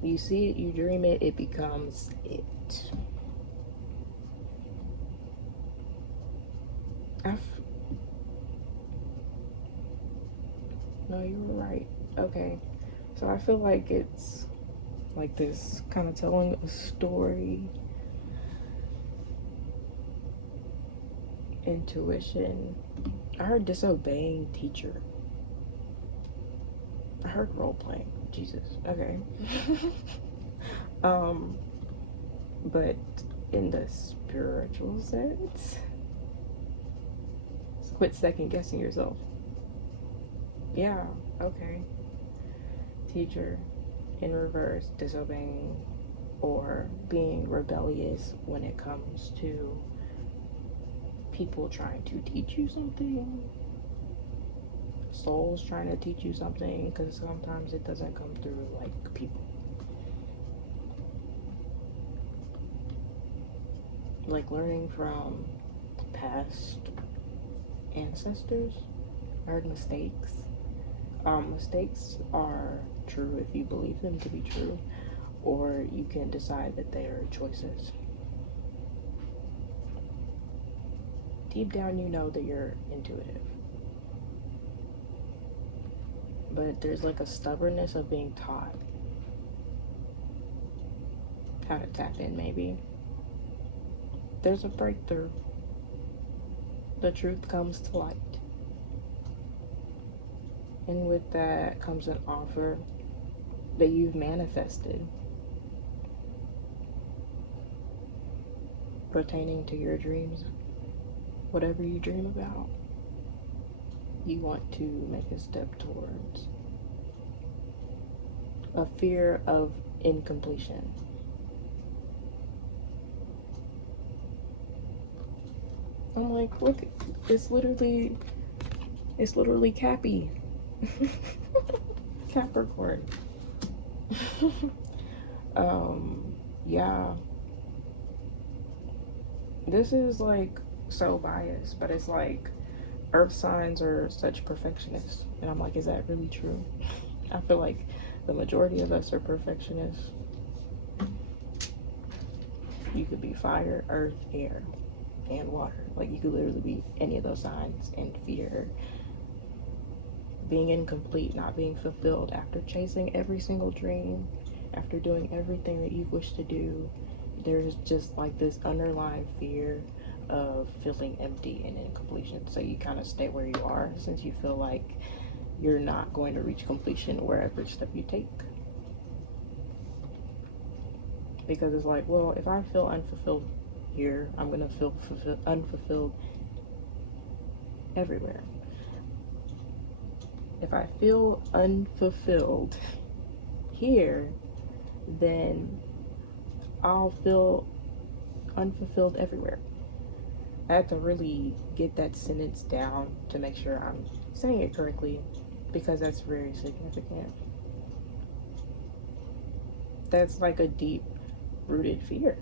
You see it, you dream it, it becomes it. No, you were right. Okay. So I feel like it's like this kind of telling a story. Intuition. I heard disobeying teacher. I heard role playing. Jesus. Okay. But in the spiritual sense, quit second guessing yourself. Yeah, okay. Teacher in reverse, disobeying or being rebellious when it comes to people trying to teach you something, souls trying to teach you something, because sometimes it doesn't come through like people. Like learning from past ancestors or mistakes. Mistakes are true if you believe them to be true, or you can decide that they are choices. Deep down, you know that you're intuitive, but there's like a stubbornness of being taught how to tap in, maybe. There's a breakthrough. The truth comes to light. And with that comes an offer that you've manifested pertaining to your dreams. Whatever you dream about, you want to make a step towards. A fear of incompletion. I'm like, look, it's literally Cappy. Capricorn. Yeah. This is like so biased, but it's like earth signs are such perfectionists. And I'm like, is that really true? I feel like the majority of us are perfectionists. You could be fire, earth, air, and water. Like you could literally be any of those signs and fear being incomplete, not being fulfilled after chasing every single dream, after doing everything that you've wished to do. There's just like this underlying fear of feeling empty and incompletion. So you kind of stay where you are since you feel like you're not going to reach completion wherever step you take. Because it's like, well, if I feel unfulfilled here, I'm going to feel unfulfilled everywhere. If I feel unfulfilled here, then I'll feel unfulfilled everywhere. I had to really get that sentence down to make sure I'm saying it correctly, because that's very significant. That's like a deep rooted fear.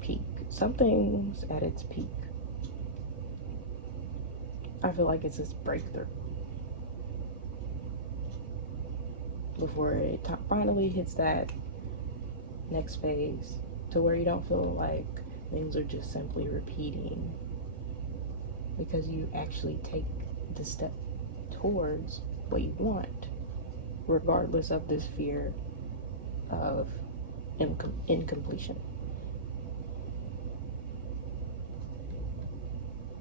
Peak. Something's at its peak. I feel like it's this breakthrough before it finally hits that next phase to where you don't feel like things are just simply repeating, because you actually take the step towards what you want, regardless of this fear of incompletion.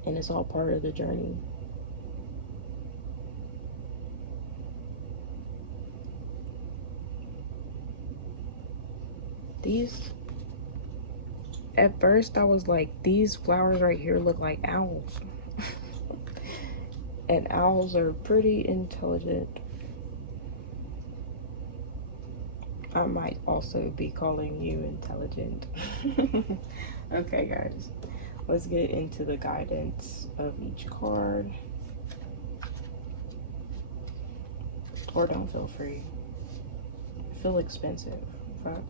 And it's all part of the journey. These, at first I was like, these flowers right here look like owls. And owls are pretty intelligent. I might also be calling you intelligent. Okay, guys, let's get into the guidance of each card. Or don't feel free. Feel expensive. Fuck.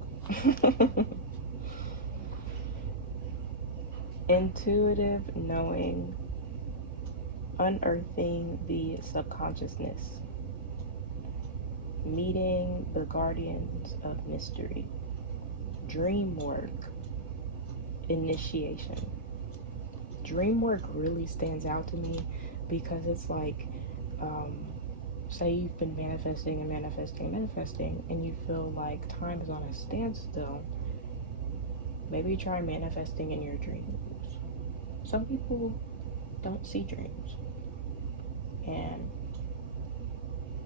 Intuitive knowing, unearthing the subconsciousness, meeting the guardians of mystery, dream work, initiation. Dream work really stands out to me because it's like, say you've been manifesting and manifesting and manifesting, and you feel like time is on a standstill. Maybe try manifesting in your dreams. Some people don't see dreams. And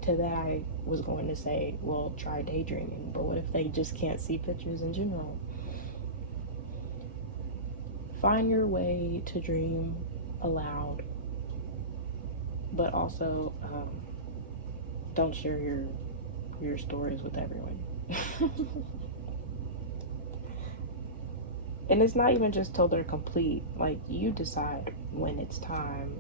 to that, I was going to say, well, try daydreaming. But what if they just can't see pictures in general? Find your way to dream aloud, but also don't share your stories with everyone. And it's not even just till they're complete. Like, you decide when it's time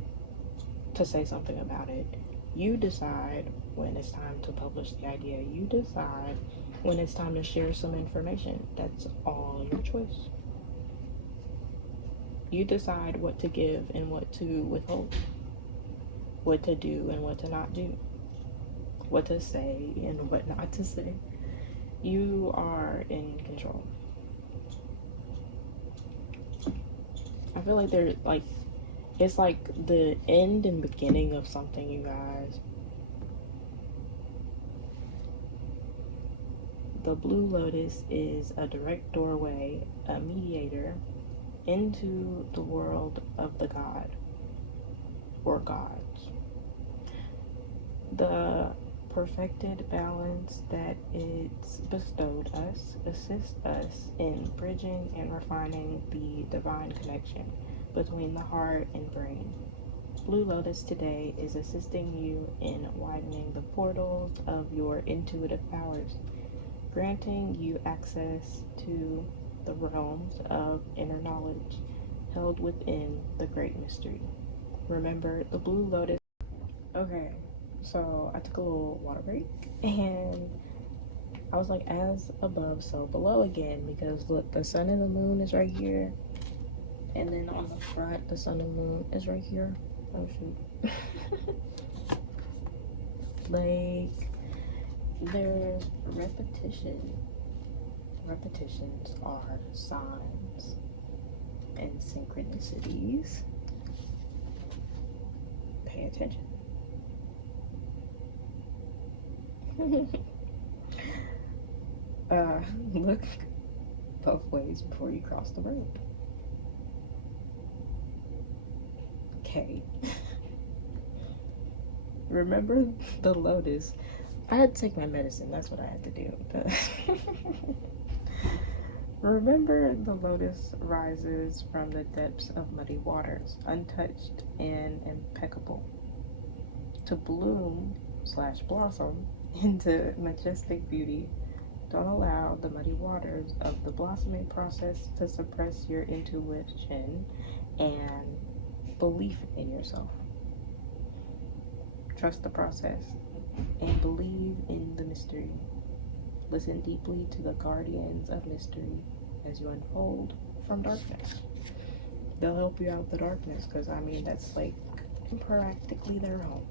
to say something about it. You decide when it's time to publish the idea. You decide when it's time to share some information. That's all your choice. You decide what to give and what to withhold, what to do and what to not do, what to say and what not to say. You are in control. I feel like they're like, it's like the end and beginning of something, you guys. The Blue Lotus is a direct doorway, a mediator into the world of the god or gods. The perfected balance that it's bestowed us assists us in bridging and refining the divine connection between the heart and brain. Blue Lotus today is assisting you in widening the portals of your intuitive powers, granting you access to the realms of inner knowledge held within the great mystery. Remember, the Blue Lotus. Okay, so I took a little water break and I was like, as above, so below again, because look, the sun and the moon is right here, and then on the front, the sun and moon is right here. Oh shoot. Like, there's repetition. Repetitions are signs and synchronicities. Pay attention. Look both ways before you cross the road. Okay. Remember the lotus. I had to take my medicine. That's what I had to do. Remember, the lotus rises from the depths of muddy waters, untouched and impeccable, to bloom slash blossom into majestic beauty. Don't allow the muddy waters of the blossoming process to suppress your intuition and belief in yourself. Trust the process and believe in the mystery. Listen deeply to the guardians of mystery as you unfold from darkness. They'll help you out the darkness, because I mean, that's like practically their home.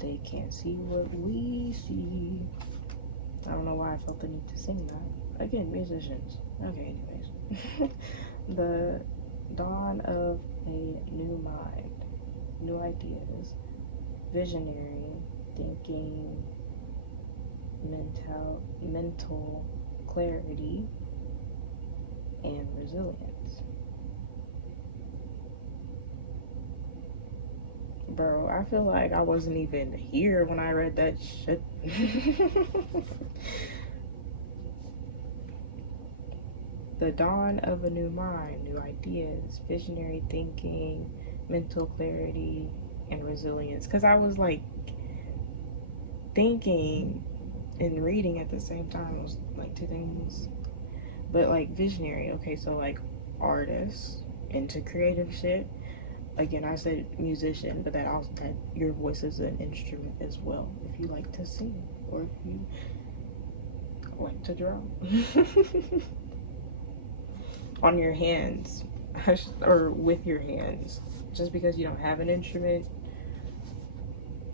They can't see what we see. I don't know why I felt the need to sing that. Again, musicians. Okay, anyways. The dawn of a new mind, new ideas, visionary thinking, mental clarity, and resilience. Bro, I feel like I wasn't even here when I read that shit. The dawn of a new mind, new ideas, visionary thinking, mental clarity, and resilience. Because I was like thinking and reading at the same time. It was like two things. But like visionary, okay, so like artists into creative shit. Again, I said musician, but that also, that your voice is an instrument as well. If you like to sing or if you like to draw. On your hands or with your hands. Just because you don't have an instrument,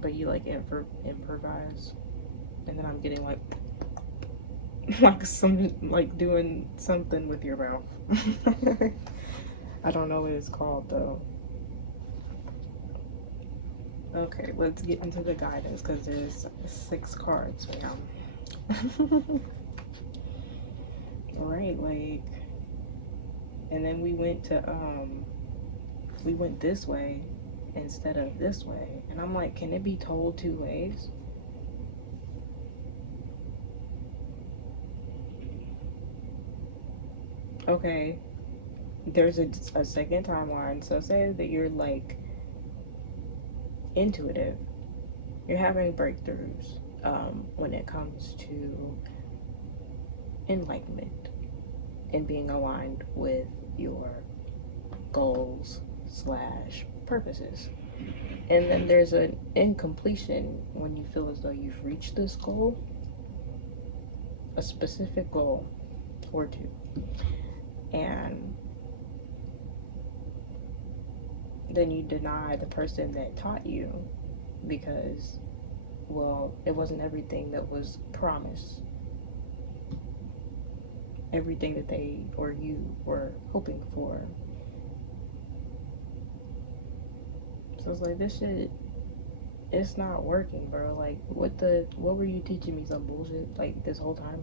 but you like improvise. And then I'm getting like like some like doing something with your mouth. I don't know what it's called though. Okay, let's get into the guidance because there's 6 cards now. Right, like, and then we went this way instead of this way, and I'm like, can it be told 2 ways? Okay, there's a second timeline. So say that you're like intuitive, you're having breakthroughs when it comes to enlightenment and being aligned with your goals slash purposes. And then there's an incompletion when you feel as though you've reached this goal, a specific goal or two, and then you deny the person that taught you because, well, it wasn't everything that was promised, everything that they or you were hoping for. So it's like, this shit, it's not working, bro. Like, what were you teaching me, some bullshit, like, this whole time?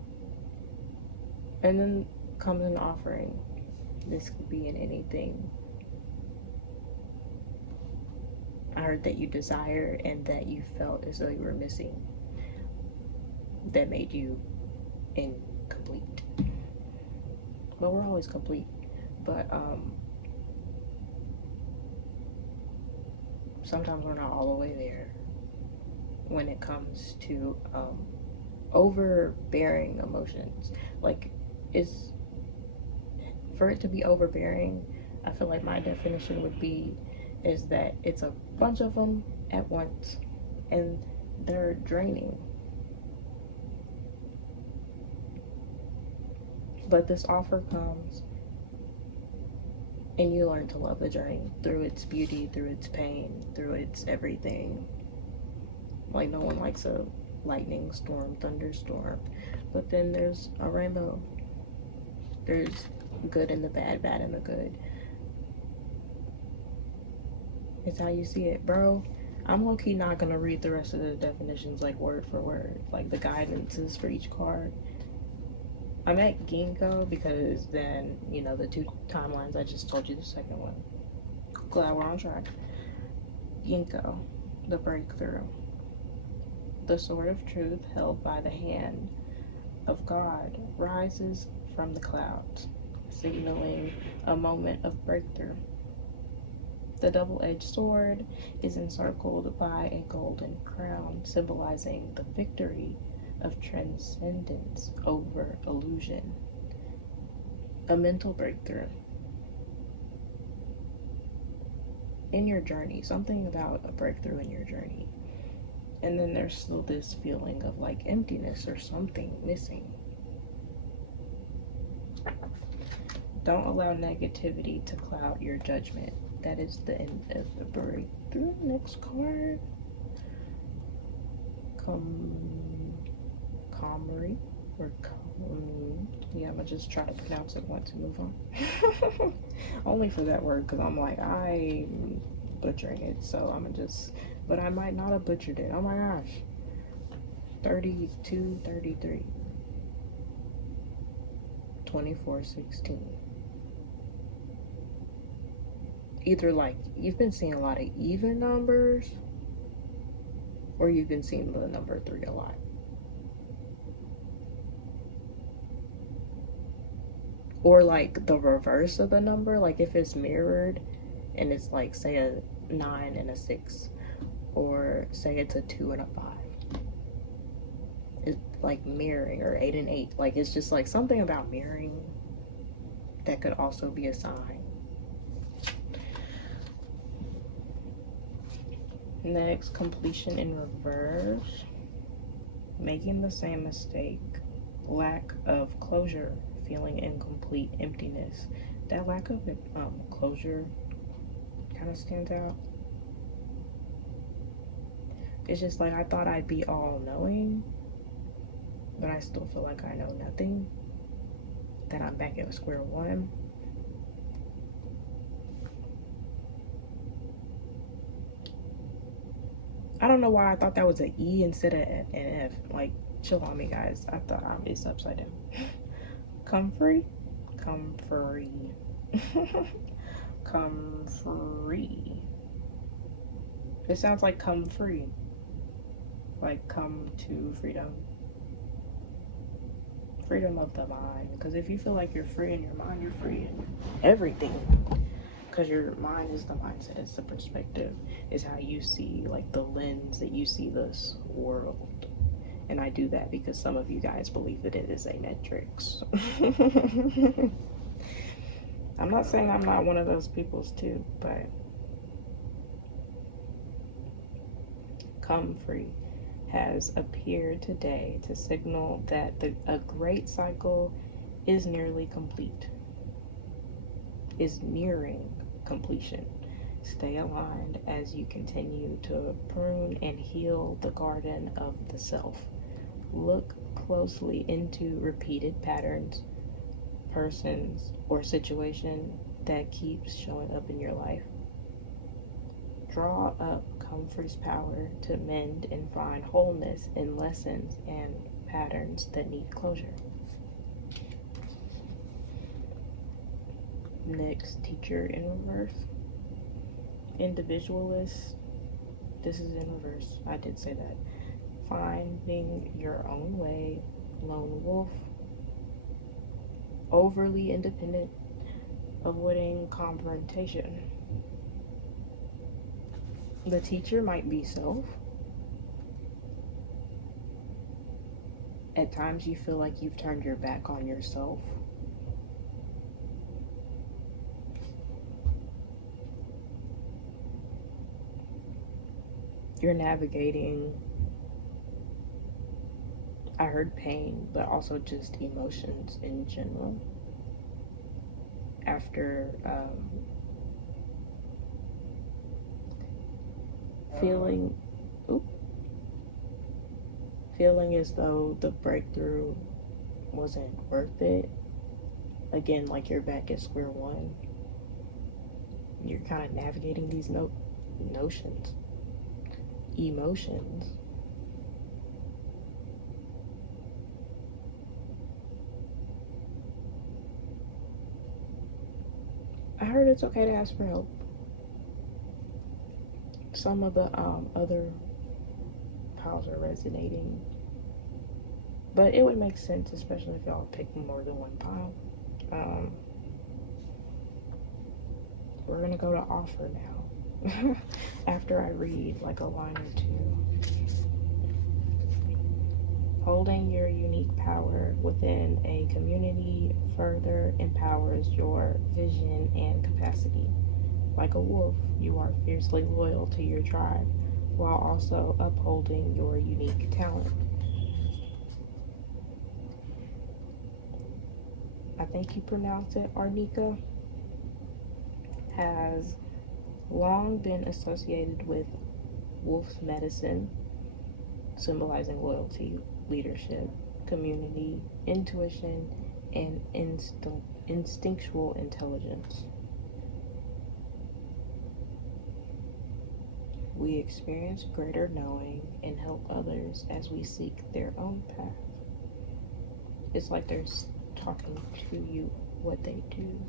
And then comes an offering. This could be in anything. I heard that you desired and that you felt as though you were missing. That made you incomplete. Well, we're always complete, but sometimes we're not all the way there when it comes to overbearing emotions. Like, it's for it to be overbearing, I feel like my definition would be is that it's a bunch of them at once and they're draining. But this offer comes and you learn to love the journey through its beauty, through its pain, through its everything. Like, no one likes a lightning storm, thunderstorm, but then there's a rainbow. There's good in the bad, bad in the good. It's how you see it, bro. I'm low-key not gonna read the rest of the definitions like word for word, like the guidances for each card. I'm at Ginkgo because then, you know, the two timelines I just told you, the second one. Glad we're on track. Ginkgo, the breakthrough. The sword of truth held by the hand of God rises from the clouds, signaling a moment of breakthrough. The double-edged sword is encircled by a golden crown, symbolizing the victory of transcendence over illusion. A mental breakthrough. In your journey, something about a breakthrough in your journey. And then there's still this feeling of like emptiness or something missing. Don't allow negativity to cloud your judgment. That is the end of the breakthrough. Next card. Comrie or yeah, I'm gonna just try to pronounce it once and move on. Only for that word, because I'm like, I'm butchering it, so I'm gonna just, but I might not have butchered it. Oh my gosh. 32, 33. 24, 16. Either like you've been seeing a lot of even numbers, or you've been seeing the number 3 a lot. Or like the reverse of the number, like if it's mirrored and it's like, say, a 9 and a 6, or say it's a 2 and a 5. It's like mirroring, or 8 and 8. Like, it's just like something about mirroring that could also be a sign. Next, completion in reverse. Making the same mistake. Lack of closure. Feeling incomplete, emptiness. That lack of closure kind of stands out. It's just like, I thought I'd be all knowing, but I still feel like I know nothing. That I'm back at square one. I don't know why I thought that was an E instead of an F. Like, chill on me, guys. I thought it's upside down. Comfrey? Comfrey. Comfrey. It sounds like come free. Like, come to freedom. Freedom of the mind. Because if you feel like you're free in your mind, you're free in everything. Because your mind is the mindset, it's the perspective, is how you see, like, the lens that you see this world. And I do that because some of you guys believe that it is a metrics. I'm not saying I'm not one of those peoples too, but Comfrey has appeared today to signal that a great cycle is nearly complete, is nearing completion. Stay aligned as you continue to prune and heal the garden of the self. Look closely into repeated patterns, persons, or situation that keeps showing up in your life. Draw up Comfort's power to mend and find wholeness in lessons and patterns that need closure. Next, Teacher in reverse. Individualist. This is in reverse. I did say that. Finding your own way. Lone wolf. Overly independent. Avoiding confrontation. The teacher might be self. At times you feel like you've turned your back on yourself. You're navigating, I heard pain, but also just emotions in general. After feeling, feeling as though the breakthrough wasn't worth it. Again, like you're back at square one. You're kind of navigating these emotions. I heard it's okay to ask for help. Some of the other piles are resonating, but it would make sense, especially if y'all pick more than one pile. We're gonna go to offer now. After I read like a line or two. Holding your unique power within a community further empowers your vision and capacity. Like a wolf, you are fiercely loyal to your tribe while also upholding your unique talent. I think you pronounce it Arnica, has long been associated with wolf's medicine, symbolizing loyalty, leadership, community, intuition, and instinctual intelligence. We experience greater knowing and help others as we seek their own path. It's like they're talking to you what they do.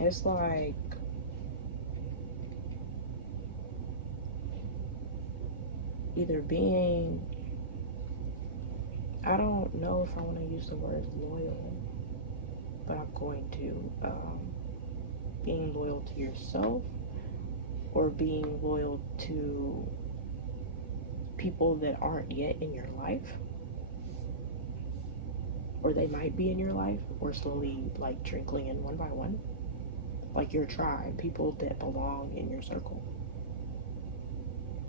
It's like either being, I don't know if I want to use the word loyal, but I'm going to, being loyal to yourself or being loyal to people that aren't yet in your life, or they might be in your life, or slowly like trickling in one by one, like your tribe, people that belong in your circle.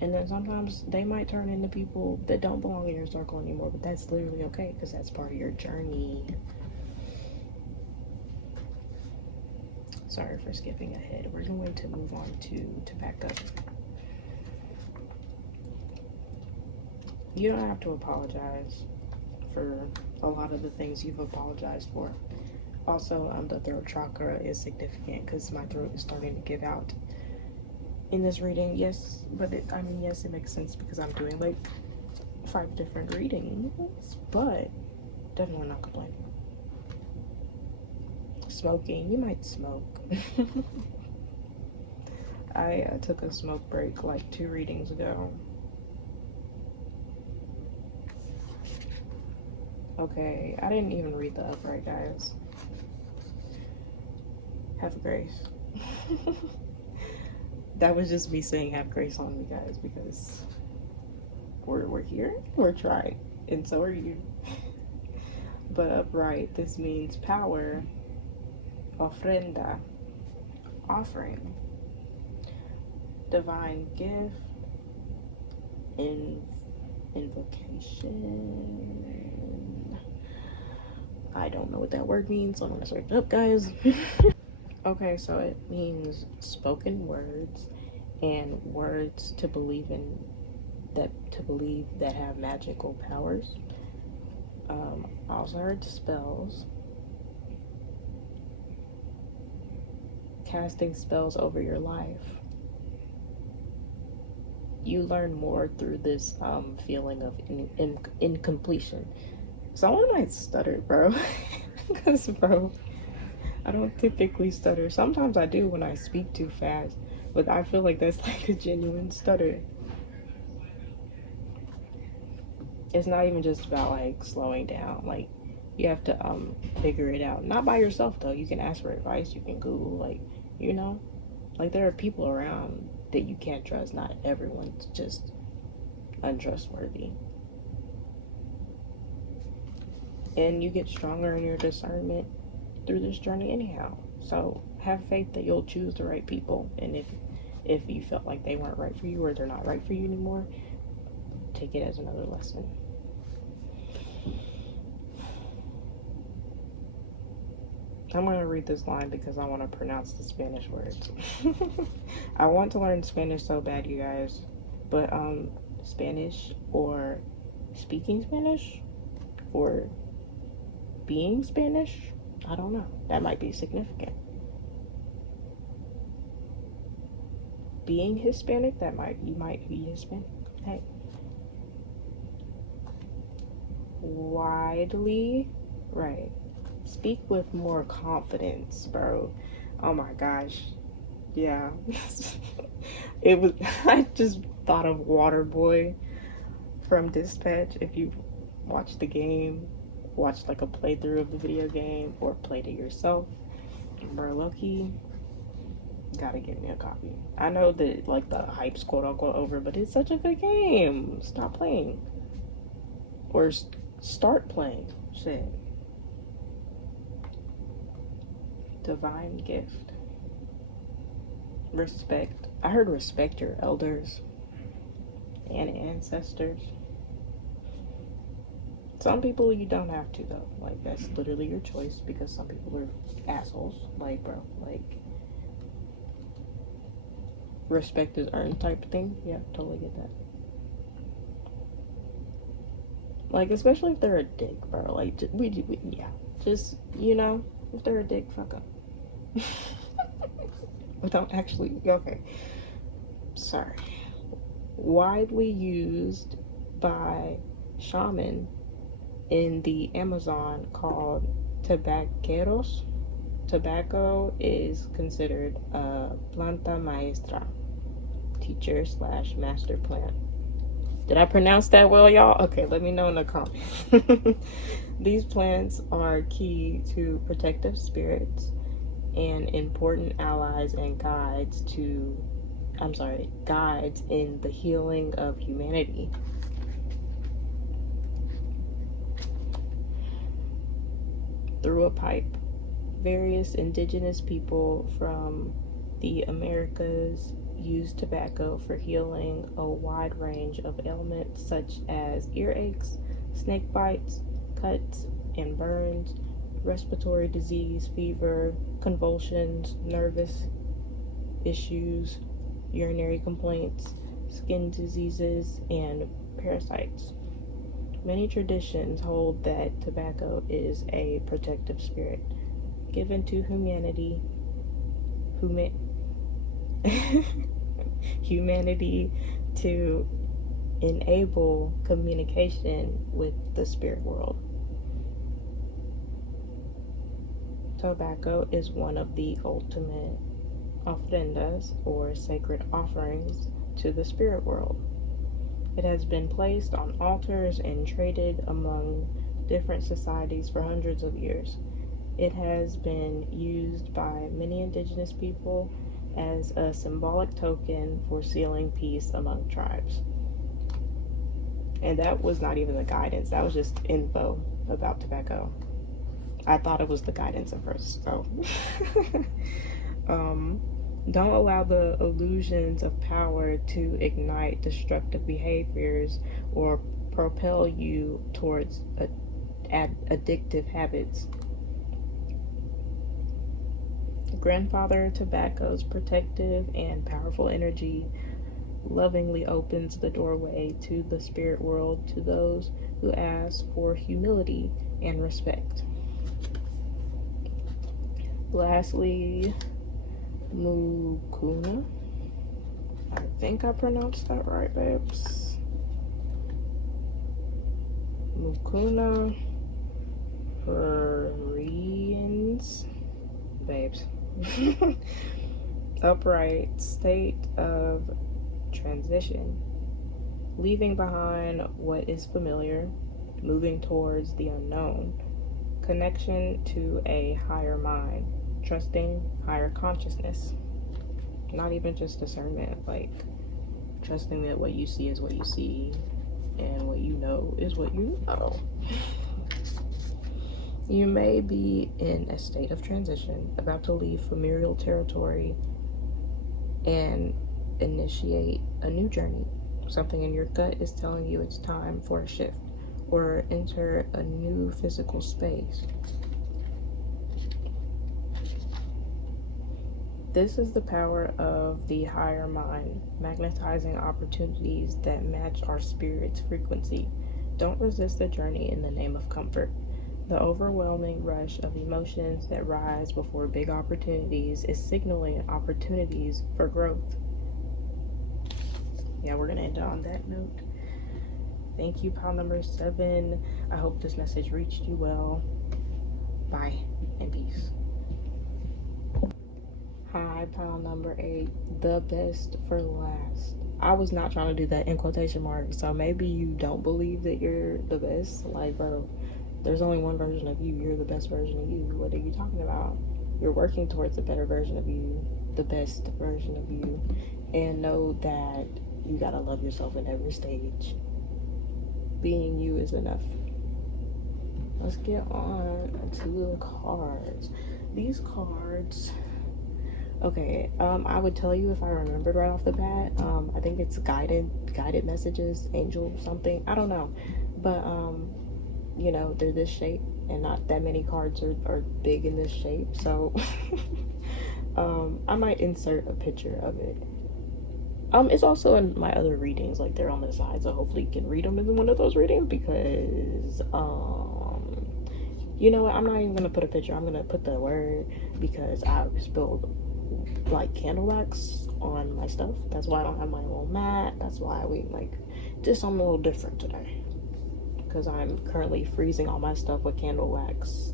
And then sometimes they might turn into people that don't belong in your circle anymore, but that's literally okay because that's part of your journey. Sorry for skipping ahead. We're going to move on to back up. You don't have to apologize for a lot of the things you've apologized for. Also, the throat chakra is significant because my throat is starting to give out in this reading. Yes, but yes, it makes sense because I'm doing like 5 different readings, but definitely not complaining. Smoking, you might smoke. I took a smoke break like 2 readings ago. Okay, I didn't even read the upright, guys. Have grace. That was just me saying have grace on me, guys, because we're here, we're trying, and so are you. But upright, this means power, ofrenda, offering, divine gift, in invocation. I don't know what that word means, so I'm gonna search it up, guys. Okay, so it means spoken words and words to believe in, that have magical powers. I also heard spells, casting spells over your life. You learn more through this feeling of incompletion. Someone might stutter, bro. Because, bro, I don't typically stutter. Sometimes I do when I speak too fast, but I feel like that's like a genuine stutter. It's not even just about like slowing down. Like, you have to figure it out. Not by yourself though. You can ask for advice. You can Google. Like, you know, like there are people around that you can't trust. Not everyone's just untrustworthy. And you get stronger in your discernment through this journey anyhow. So have faith that you'll choose the right people. And if you felt like they weren't right for you or they're not right for you anymore, take it as another lesson. I'm going to read this line because I want to pronounce the Spanish words. I want to learn Spanish so bad, you guys. But Spanish or speaking Spanish or being Spanish, I don't know. That might be significant. Being Hispanic, you might be Hispanic. Hey. Widely, right. Speak with more confidence, bro. Oh my gosh. Yeah. It was I just thought of Waterboy from Dispatch. If you watched the game, watched like a playthrough of the video game, or played it yourself, bro, low-key, gotta get me a copy. I know that like the hype's quote unquote over, but it's such a good game. Stop playing. Or start playing. Shit. Divine gift. Respect. I heard respect your elders and ancestors. Some people you don't have to though. Like that's literally your choice because some people are assholes. Like, bro, like respect is earned type of thing. Yeah, totally get that. Like, especially if they're a dick, bro. Like, yeah. Just, if they're a dick, fuck them. Without actually, okay. Sorry. Widely used by shaman in the Amazon called tabaqueros. Tobacco is considered a planta maestra, teacher / master plant. Did I pronounce that well, y'all? Okay, let me know in the comments. These plants are key to protective spirits and important allies and guides in the healing of humanity. Through a pipe, various indigenous people from the Americas use tobacco for healing a wide range of ailments such as earaches, snake bites, cuts and burns, respiratory disease, fever, convulsions, nervous issues, urinary complaints, skin diseases, and parasites. Many traditions hold that tobacco is a protective spirit given to humanity to enable communication with the spirit world. Tobacco is one of the ultimate ofrendas, or sacred offerings, to the spirit world. It has been placed on altars and traded among different societies for hundreds of years. It has been used by many indigenous people as a symbolic token for sealing peace among tribes. And that was not even the guidance, that was just info about tobacco. I thought it was the guidance at first, so. Don't allow the illusions of power to ignite destructive behaviors or propel you towards addictive habits. Grandfather Tobacco's protective and powerful energy lovingly opens the doorway to the spirit world to those who ask for humility and respect. Lastly, Mukuna. I think I pronounced that right, babes. Mukuna Koreans, babes. Upright state of transition, leaving behind what is familiar, moving towards the unknown, connection to a higher mind, trusting higher consciousness. Not even just discernment, like trusting that what you see is what you see and what you know is what you know. You may be in a state of transition, about to leave familial territory and initiate a new journey. Something in your gut is telling you it's time for a shift or enter a new physical space. This is the power of the higher mind, magnetizing opportunities that match our spirit's frequency. Don't resist the journey in the name of comfort. The overwhelming rush of emotions that rise before big opportunities is signaling opportunities for growth. Yeah, we're going to end on that note. Thank you, pile number 7. I hope this message reached you well. Bye and peace. Hi, pile number 8. The best for last. I was not trying to do that in quotation marks, so maybe you don't believe that you're the best. Like, bro, there's only one version of you. You're the best version of you. What are you talking about? You're working towards a better version of you, the best version of you. And know that you gotta love yourself in every stage. Being you is enough. Let's get on to the cards. These cards, okay, I would tell you if I remembered right off the bat. I think it's guided messages, angel something, I don't know, but you know, they're this shape and not that many cards are big in this shape, so I might insert a picture of it. It's also in my other readings, like they're on the side, so hopefully you can read them in one of those readings, because you know what, I'm not even gonna put a picture, I'm gonna put the word, because I spilled like candle wax on my stuff. That's why I don't have my little mat. That's why we like did something a little different today, because I'm currently freezing all my stuff with candle wax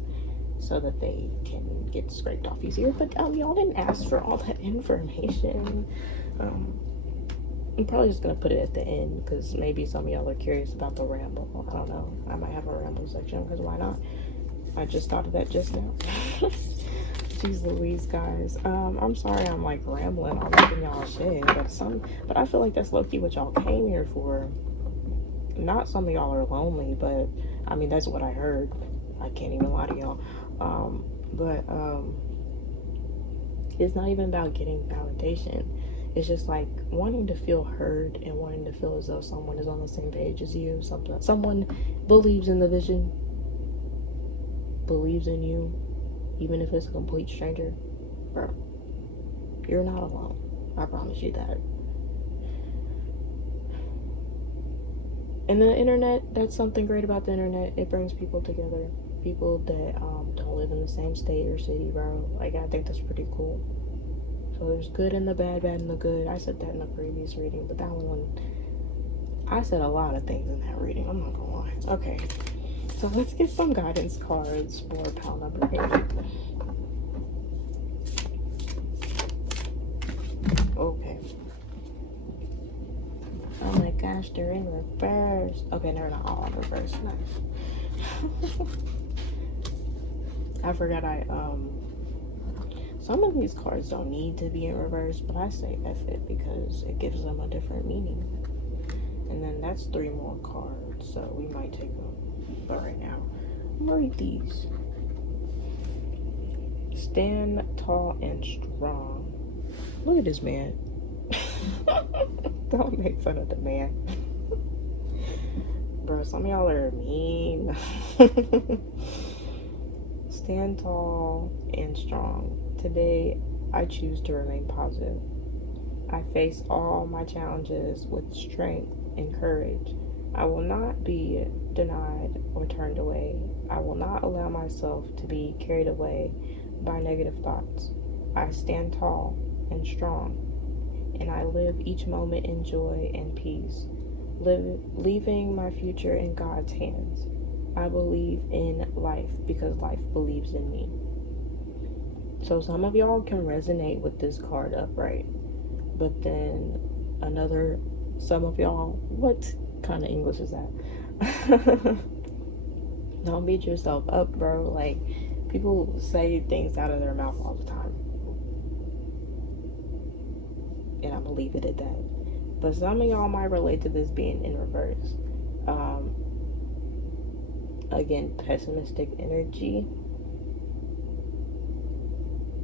so that they can get scraped off easier. But y'all didn't ask for all that information. I'm probably just gonna put it at the end, because maybe some of y'all are curious about the ramble. I don't know, I might have a ramble section, because why not? I just thought of that just now. Jeez Louise, guys. I'm sorry I'm like rambling on making y'all shit, but I feel like that's low-key what y'all came here for. Not some of y'all are lonely, but I mean, that's what I heard. I can't even lie to y'all. But it's not even about getting validation. It's just like wanting to feel heard and wanting to feel as though someone is on the same page as you. Someone believes in the vision, believes in you, even if it's a complete stranger. Bro, you're not alone. I promise you that. And the internet, that's something great about the internet. It brings people together. People that don't live in the same state or city, bro. Like, I think that's pretty cool. So there's good in the bad, bad in the good. I said that in the previous reading, but that one, I said a lot of things in that reading. I'm not gonna lie. Okay, so let's get some guidance cards for pile number 8. Okay. Oh my gosh, they're in reverse. Okay, they're not all in reverse. Nice. I forgot so some of these cards don't need to be in reverse, but I say F it because it gives them a different meaning. And then that's 3 more cards, so we might take them. But right now, I'm gonna read these. Stand tall and strong. Look at this man. Don't make fun of the man. Bro, some of y'all are mean. Stand tall and strong. Today, I choose to remain positive. I face all my challenges with strength and courage. I will not be denied or turned away. I will not allow myself to be carried away by negative thoughts. I stand tall and strong, and I live each moment in joy and peace, leaving my future in God's hands. I believe in life because life believes in me. So some of y'all can resonate with this card upright, but then some of y'all, what kind of English is that? Don't beat yourself up, bro. Like, people say things out of their mouth all the time, and I'm gonna leave it at that. But some of y'all might relate to this being in reverse. Again, pessimistic energy.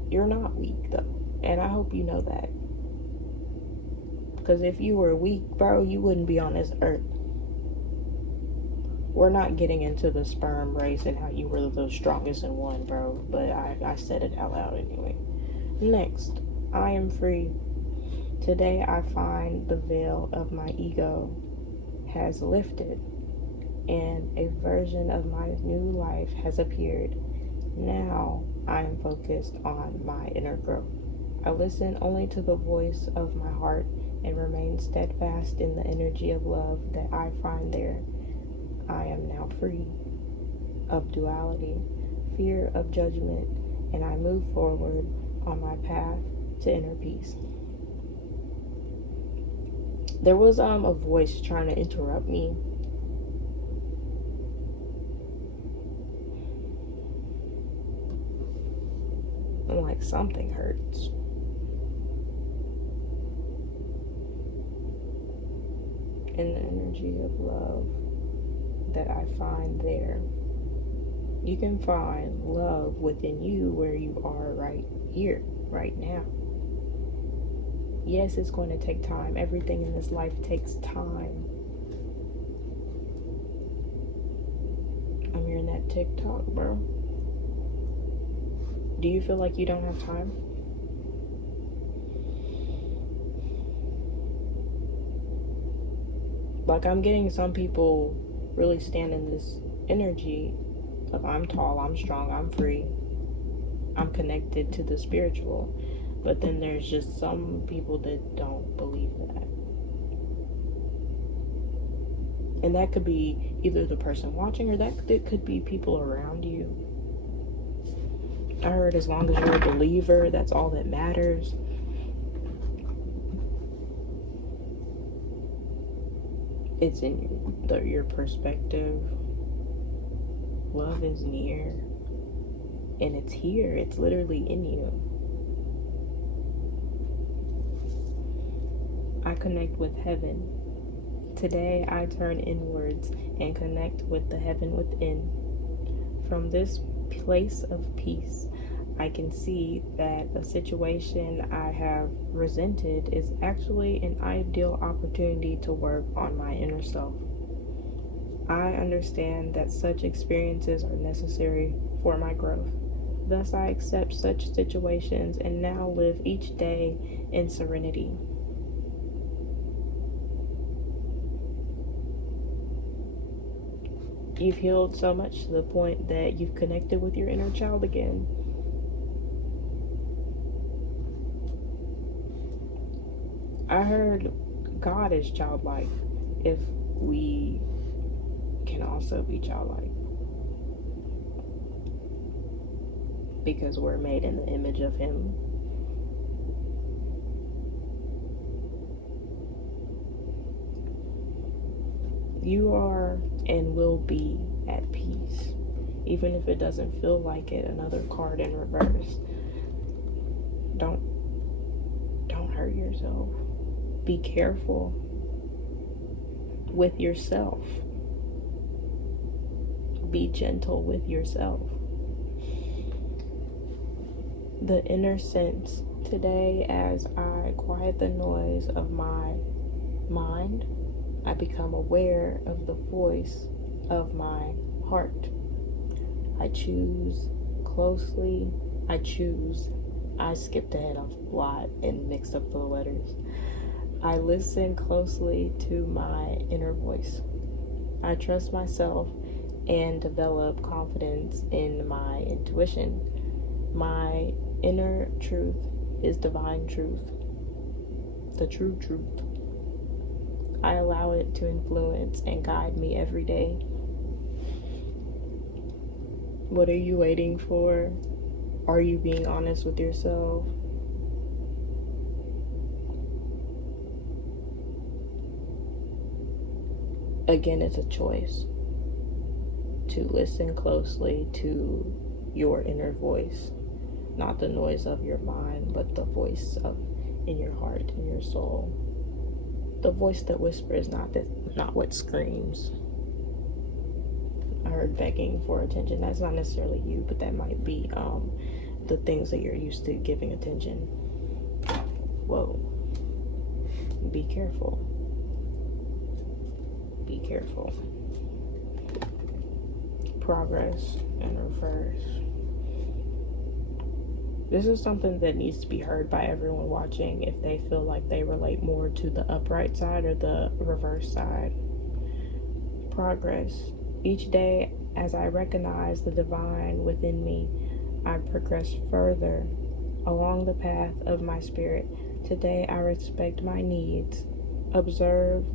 You're not weak, though, and I hope you know that. Because if you were weak, bro, you wouldn't be on this earth. We're not getting into the sperm race and how you were the strongest in one, bro. But I said it out loud anyway. Next, I am free. Today I find the veil of my ego has lifted, and a version of my new life has appeared. Now I am focused on my inner growth. I listen only to the voice of my heart and remain steadfast in the energy of love that I find there. I am now free of duality, fear of judgment, and I move forward on my path to inner peace. There was a voice trying to interrupt me. I'm like, something hurts. In the energy of love that I find there. You can find love within you where you are right here, right now. Yes, it's going to take time. Everything in this life takes time. I'm hearing that TikTok, bro. Do you feel like you don't have time? Like, I'm getting some people really stand in this energy of I'm tall, I'm strong, I'm free, I'm connected to the spiritual. But then there's just some people that don't believe that. And that could be either the person watching, or that could be people around you. I heard as long as you're a believer, that's all that matters. It's in your perspective. Love is near, and it's here. It's literally in you. I connect with heaven. Today I turn inwards and connect with the heaven within. From this place of peace, I can see that a situation I have resented is actually an ideal opportunity to work on my inner self. I understand that such experiences are necessary for my growth. Thus, I accept such situations and now live each day in serenity. You've healed so much to the point that you've connected with your inner child again. I heard God is childlike if we can also be childlike, because we're made in the image of Him. You are and will be at peace, even if it doesn't feel like it. Another card in reverse. Don't hurt yourself. Be careful with yourself. Be gentle with yourself. The inner sense today, as I quiet the noise of my mind, I become aware of the voice of my heart. I choose closely. I skipped ahead a lot and mixed up the letters. I listen closely to my inner voice. I trust myself and develop confidence in my intuition. My inner truth is divine truth, the true truth. I allow it to influence and guide me every day. What are you waiting for? Are you being honest with yourself? Again, it's a choice to listen closely to your inner voice, not the noise of your mind, but the voice of in your heart, in your soul. The voice that whispers, not what screams. I heard begging for attention. That's not necessarily you, but that might be the things that you're used to giving attention. Whoa. Be careful. Be careful. Progress and reverse. This is something that needs to be heard by everyone watching if they feel like they relate more to the upright side or the reverse side. Progress. Each day, as I recognize the divine within me, I progress further along the path of my spirit. Today, I respect my needs, observe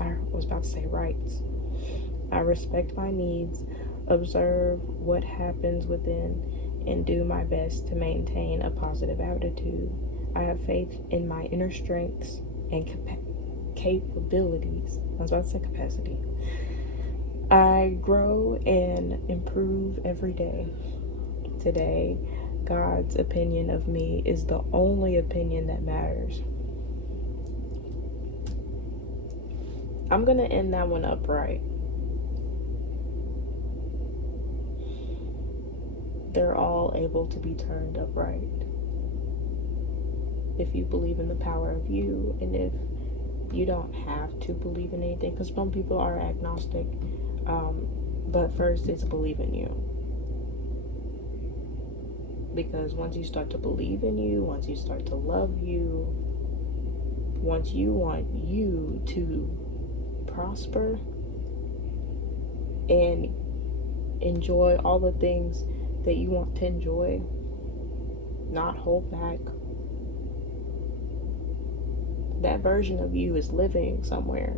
I was about to say rights. I respect my needs, observe what happens within, and do my best to maintain a positive attitude. I have faith in my inner strengths and capabilities. I was about to say capacity. I grow and improve every day. Today, God's opinion of me is the only opinion that matters. I'm going to end that one upright. They're all able to be turned upright. If you believe in the power of you, and if you don't have to believe in anything, because some people are agnostic, but first it's believe in you. Because once you start to believe in you, once you start to love you, once you want you to prosper and enjoy all the things that you want to enjoy, not hold back, that version of you is living somewhere,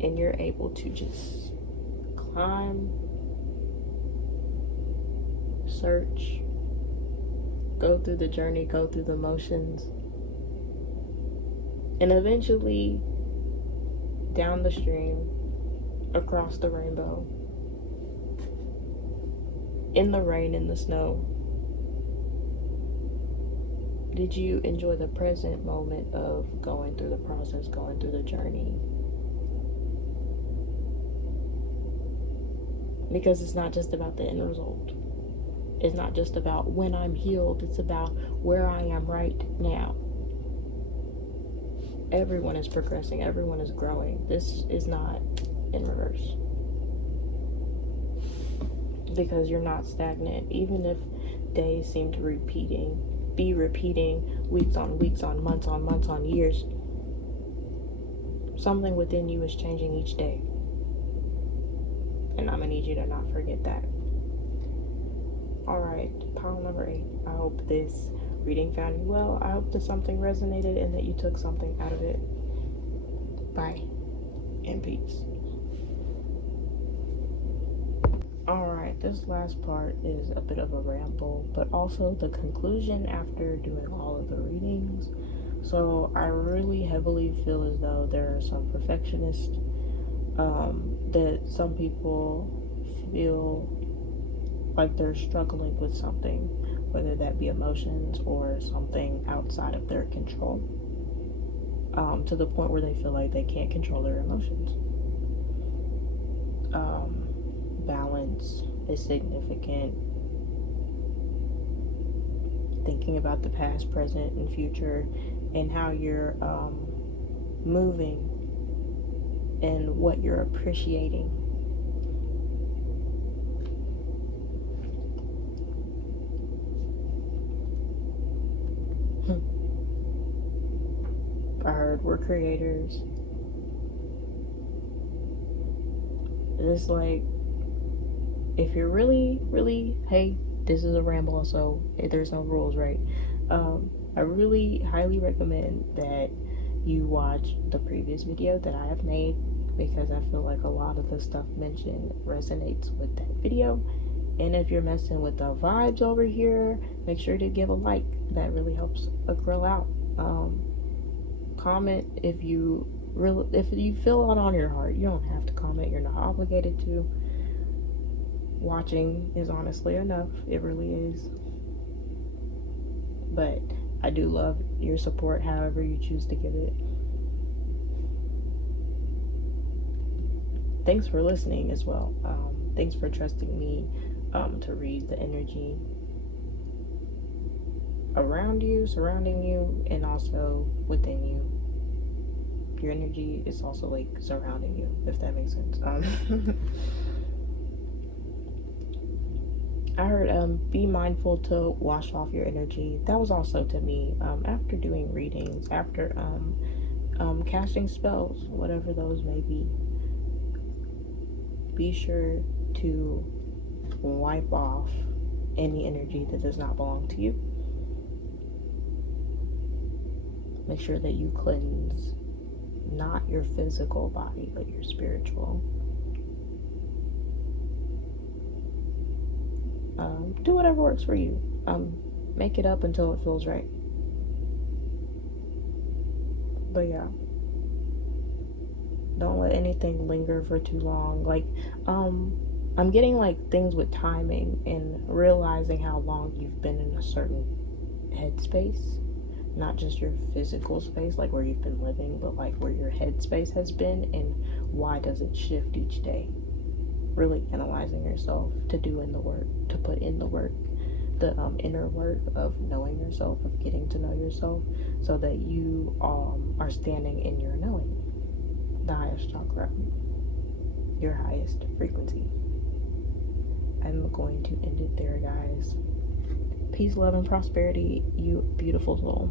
and you're able to just climb, search, go through the journey, go through the motions, and eventually down the stream, across the rainbow, in the rain, in the snow. Did you enjoy the present moment of going through the process, going through the journey? Because it's not just about the end result. It's not just about when I'm healed. It's about where I am right now. Everyone is progressing. Everyone is growing. This is not in reverse. Because you're not stagnant. Even if days seem to be repeating weeks on weeks on months on months on years, something within you is changing each day. And I'm going to need you to not forget that. Alright, pile number 8. I hope this reading found you well. I hope that something resonated and that you took something out of it. Bye and peace. Alright, this last part is a bit of a ramble, but also the conclusion after doing all of the readings. So I really heavily feel as though there are some perfectionists, that some people feel like they're struggling with something, whether that be emotions or something outside of their control, to the point where they feel like they can't control their emotions. Balance is significant. Thinking about the past, present, and future, and how you're moving and what you're appreciating. I heard we're creators. It's like, if you're really, hey, this is a ramble, so there's no rules, right? I really highly recommend that you watch the previous video that I have made, because I feel like a lot of the stuff mentioned resonates with that video. And if you're messing with the vibes over here, make sure to give a like. That really helps a girl out. Comment if you feel it on your heart. You don't have to comment. You're not obligated to. Watching is honestly enough. It really is. But I do love your support, however you choose to give it. Thanks for listening as well. Thanks for trusting me to read the energy around you, surrounding you, and also within you. Your energy is also like surrounding you, if that makes sense. I heard be mindful to wash off your energy. That was also to me, after doing readings, after casting spells, whatever those may be. Be sure to wipe off any energy that does not belong to you. Make sure that you cleanse not your physical body, but your spiritual. Do whatever works for you. Make it up until it feels right. But yeah, don't let anything linger for too long. Like, I'm getting like things with timing and realizing how long you've been in a certain headspace, not just your physical space, like where you've been living, but like where your headspace has been, and why does it shift each day. Really analyzing yourself, to do in the work, to put in the work, the inner work of knowing yourself, of getting to know yourself, so that you are standing in your knowing, the highest chakra, your highest frequency. I'm going to end it there, guys. Peace, love, and prosperity, you beautiful soul.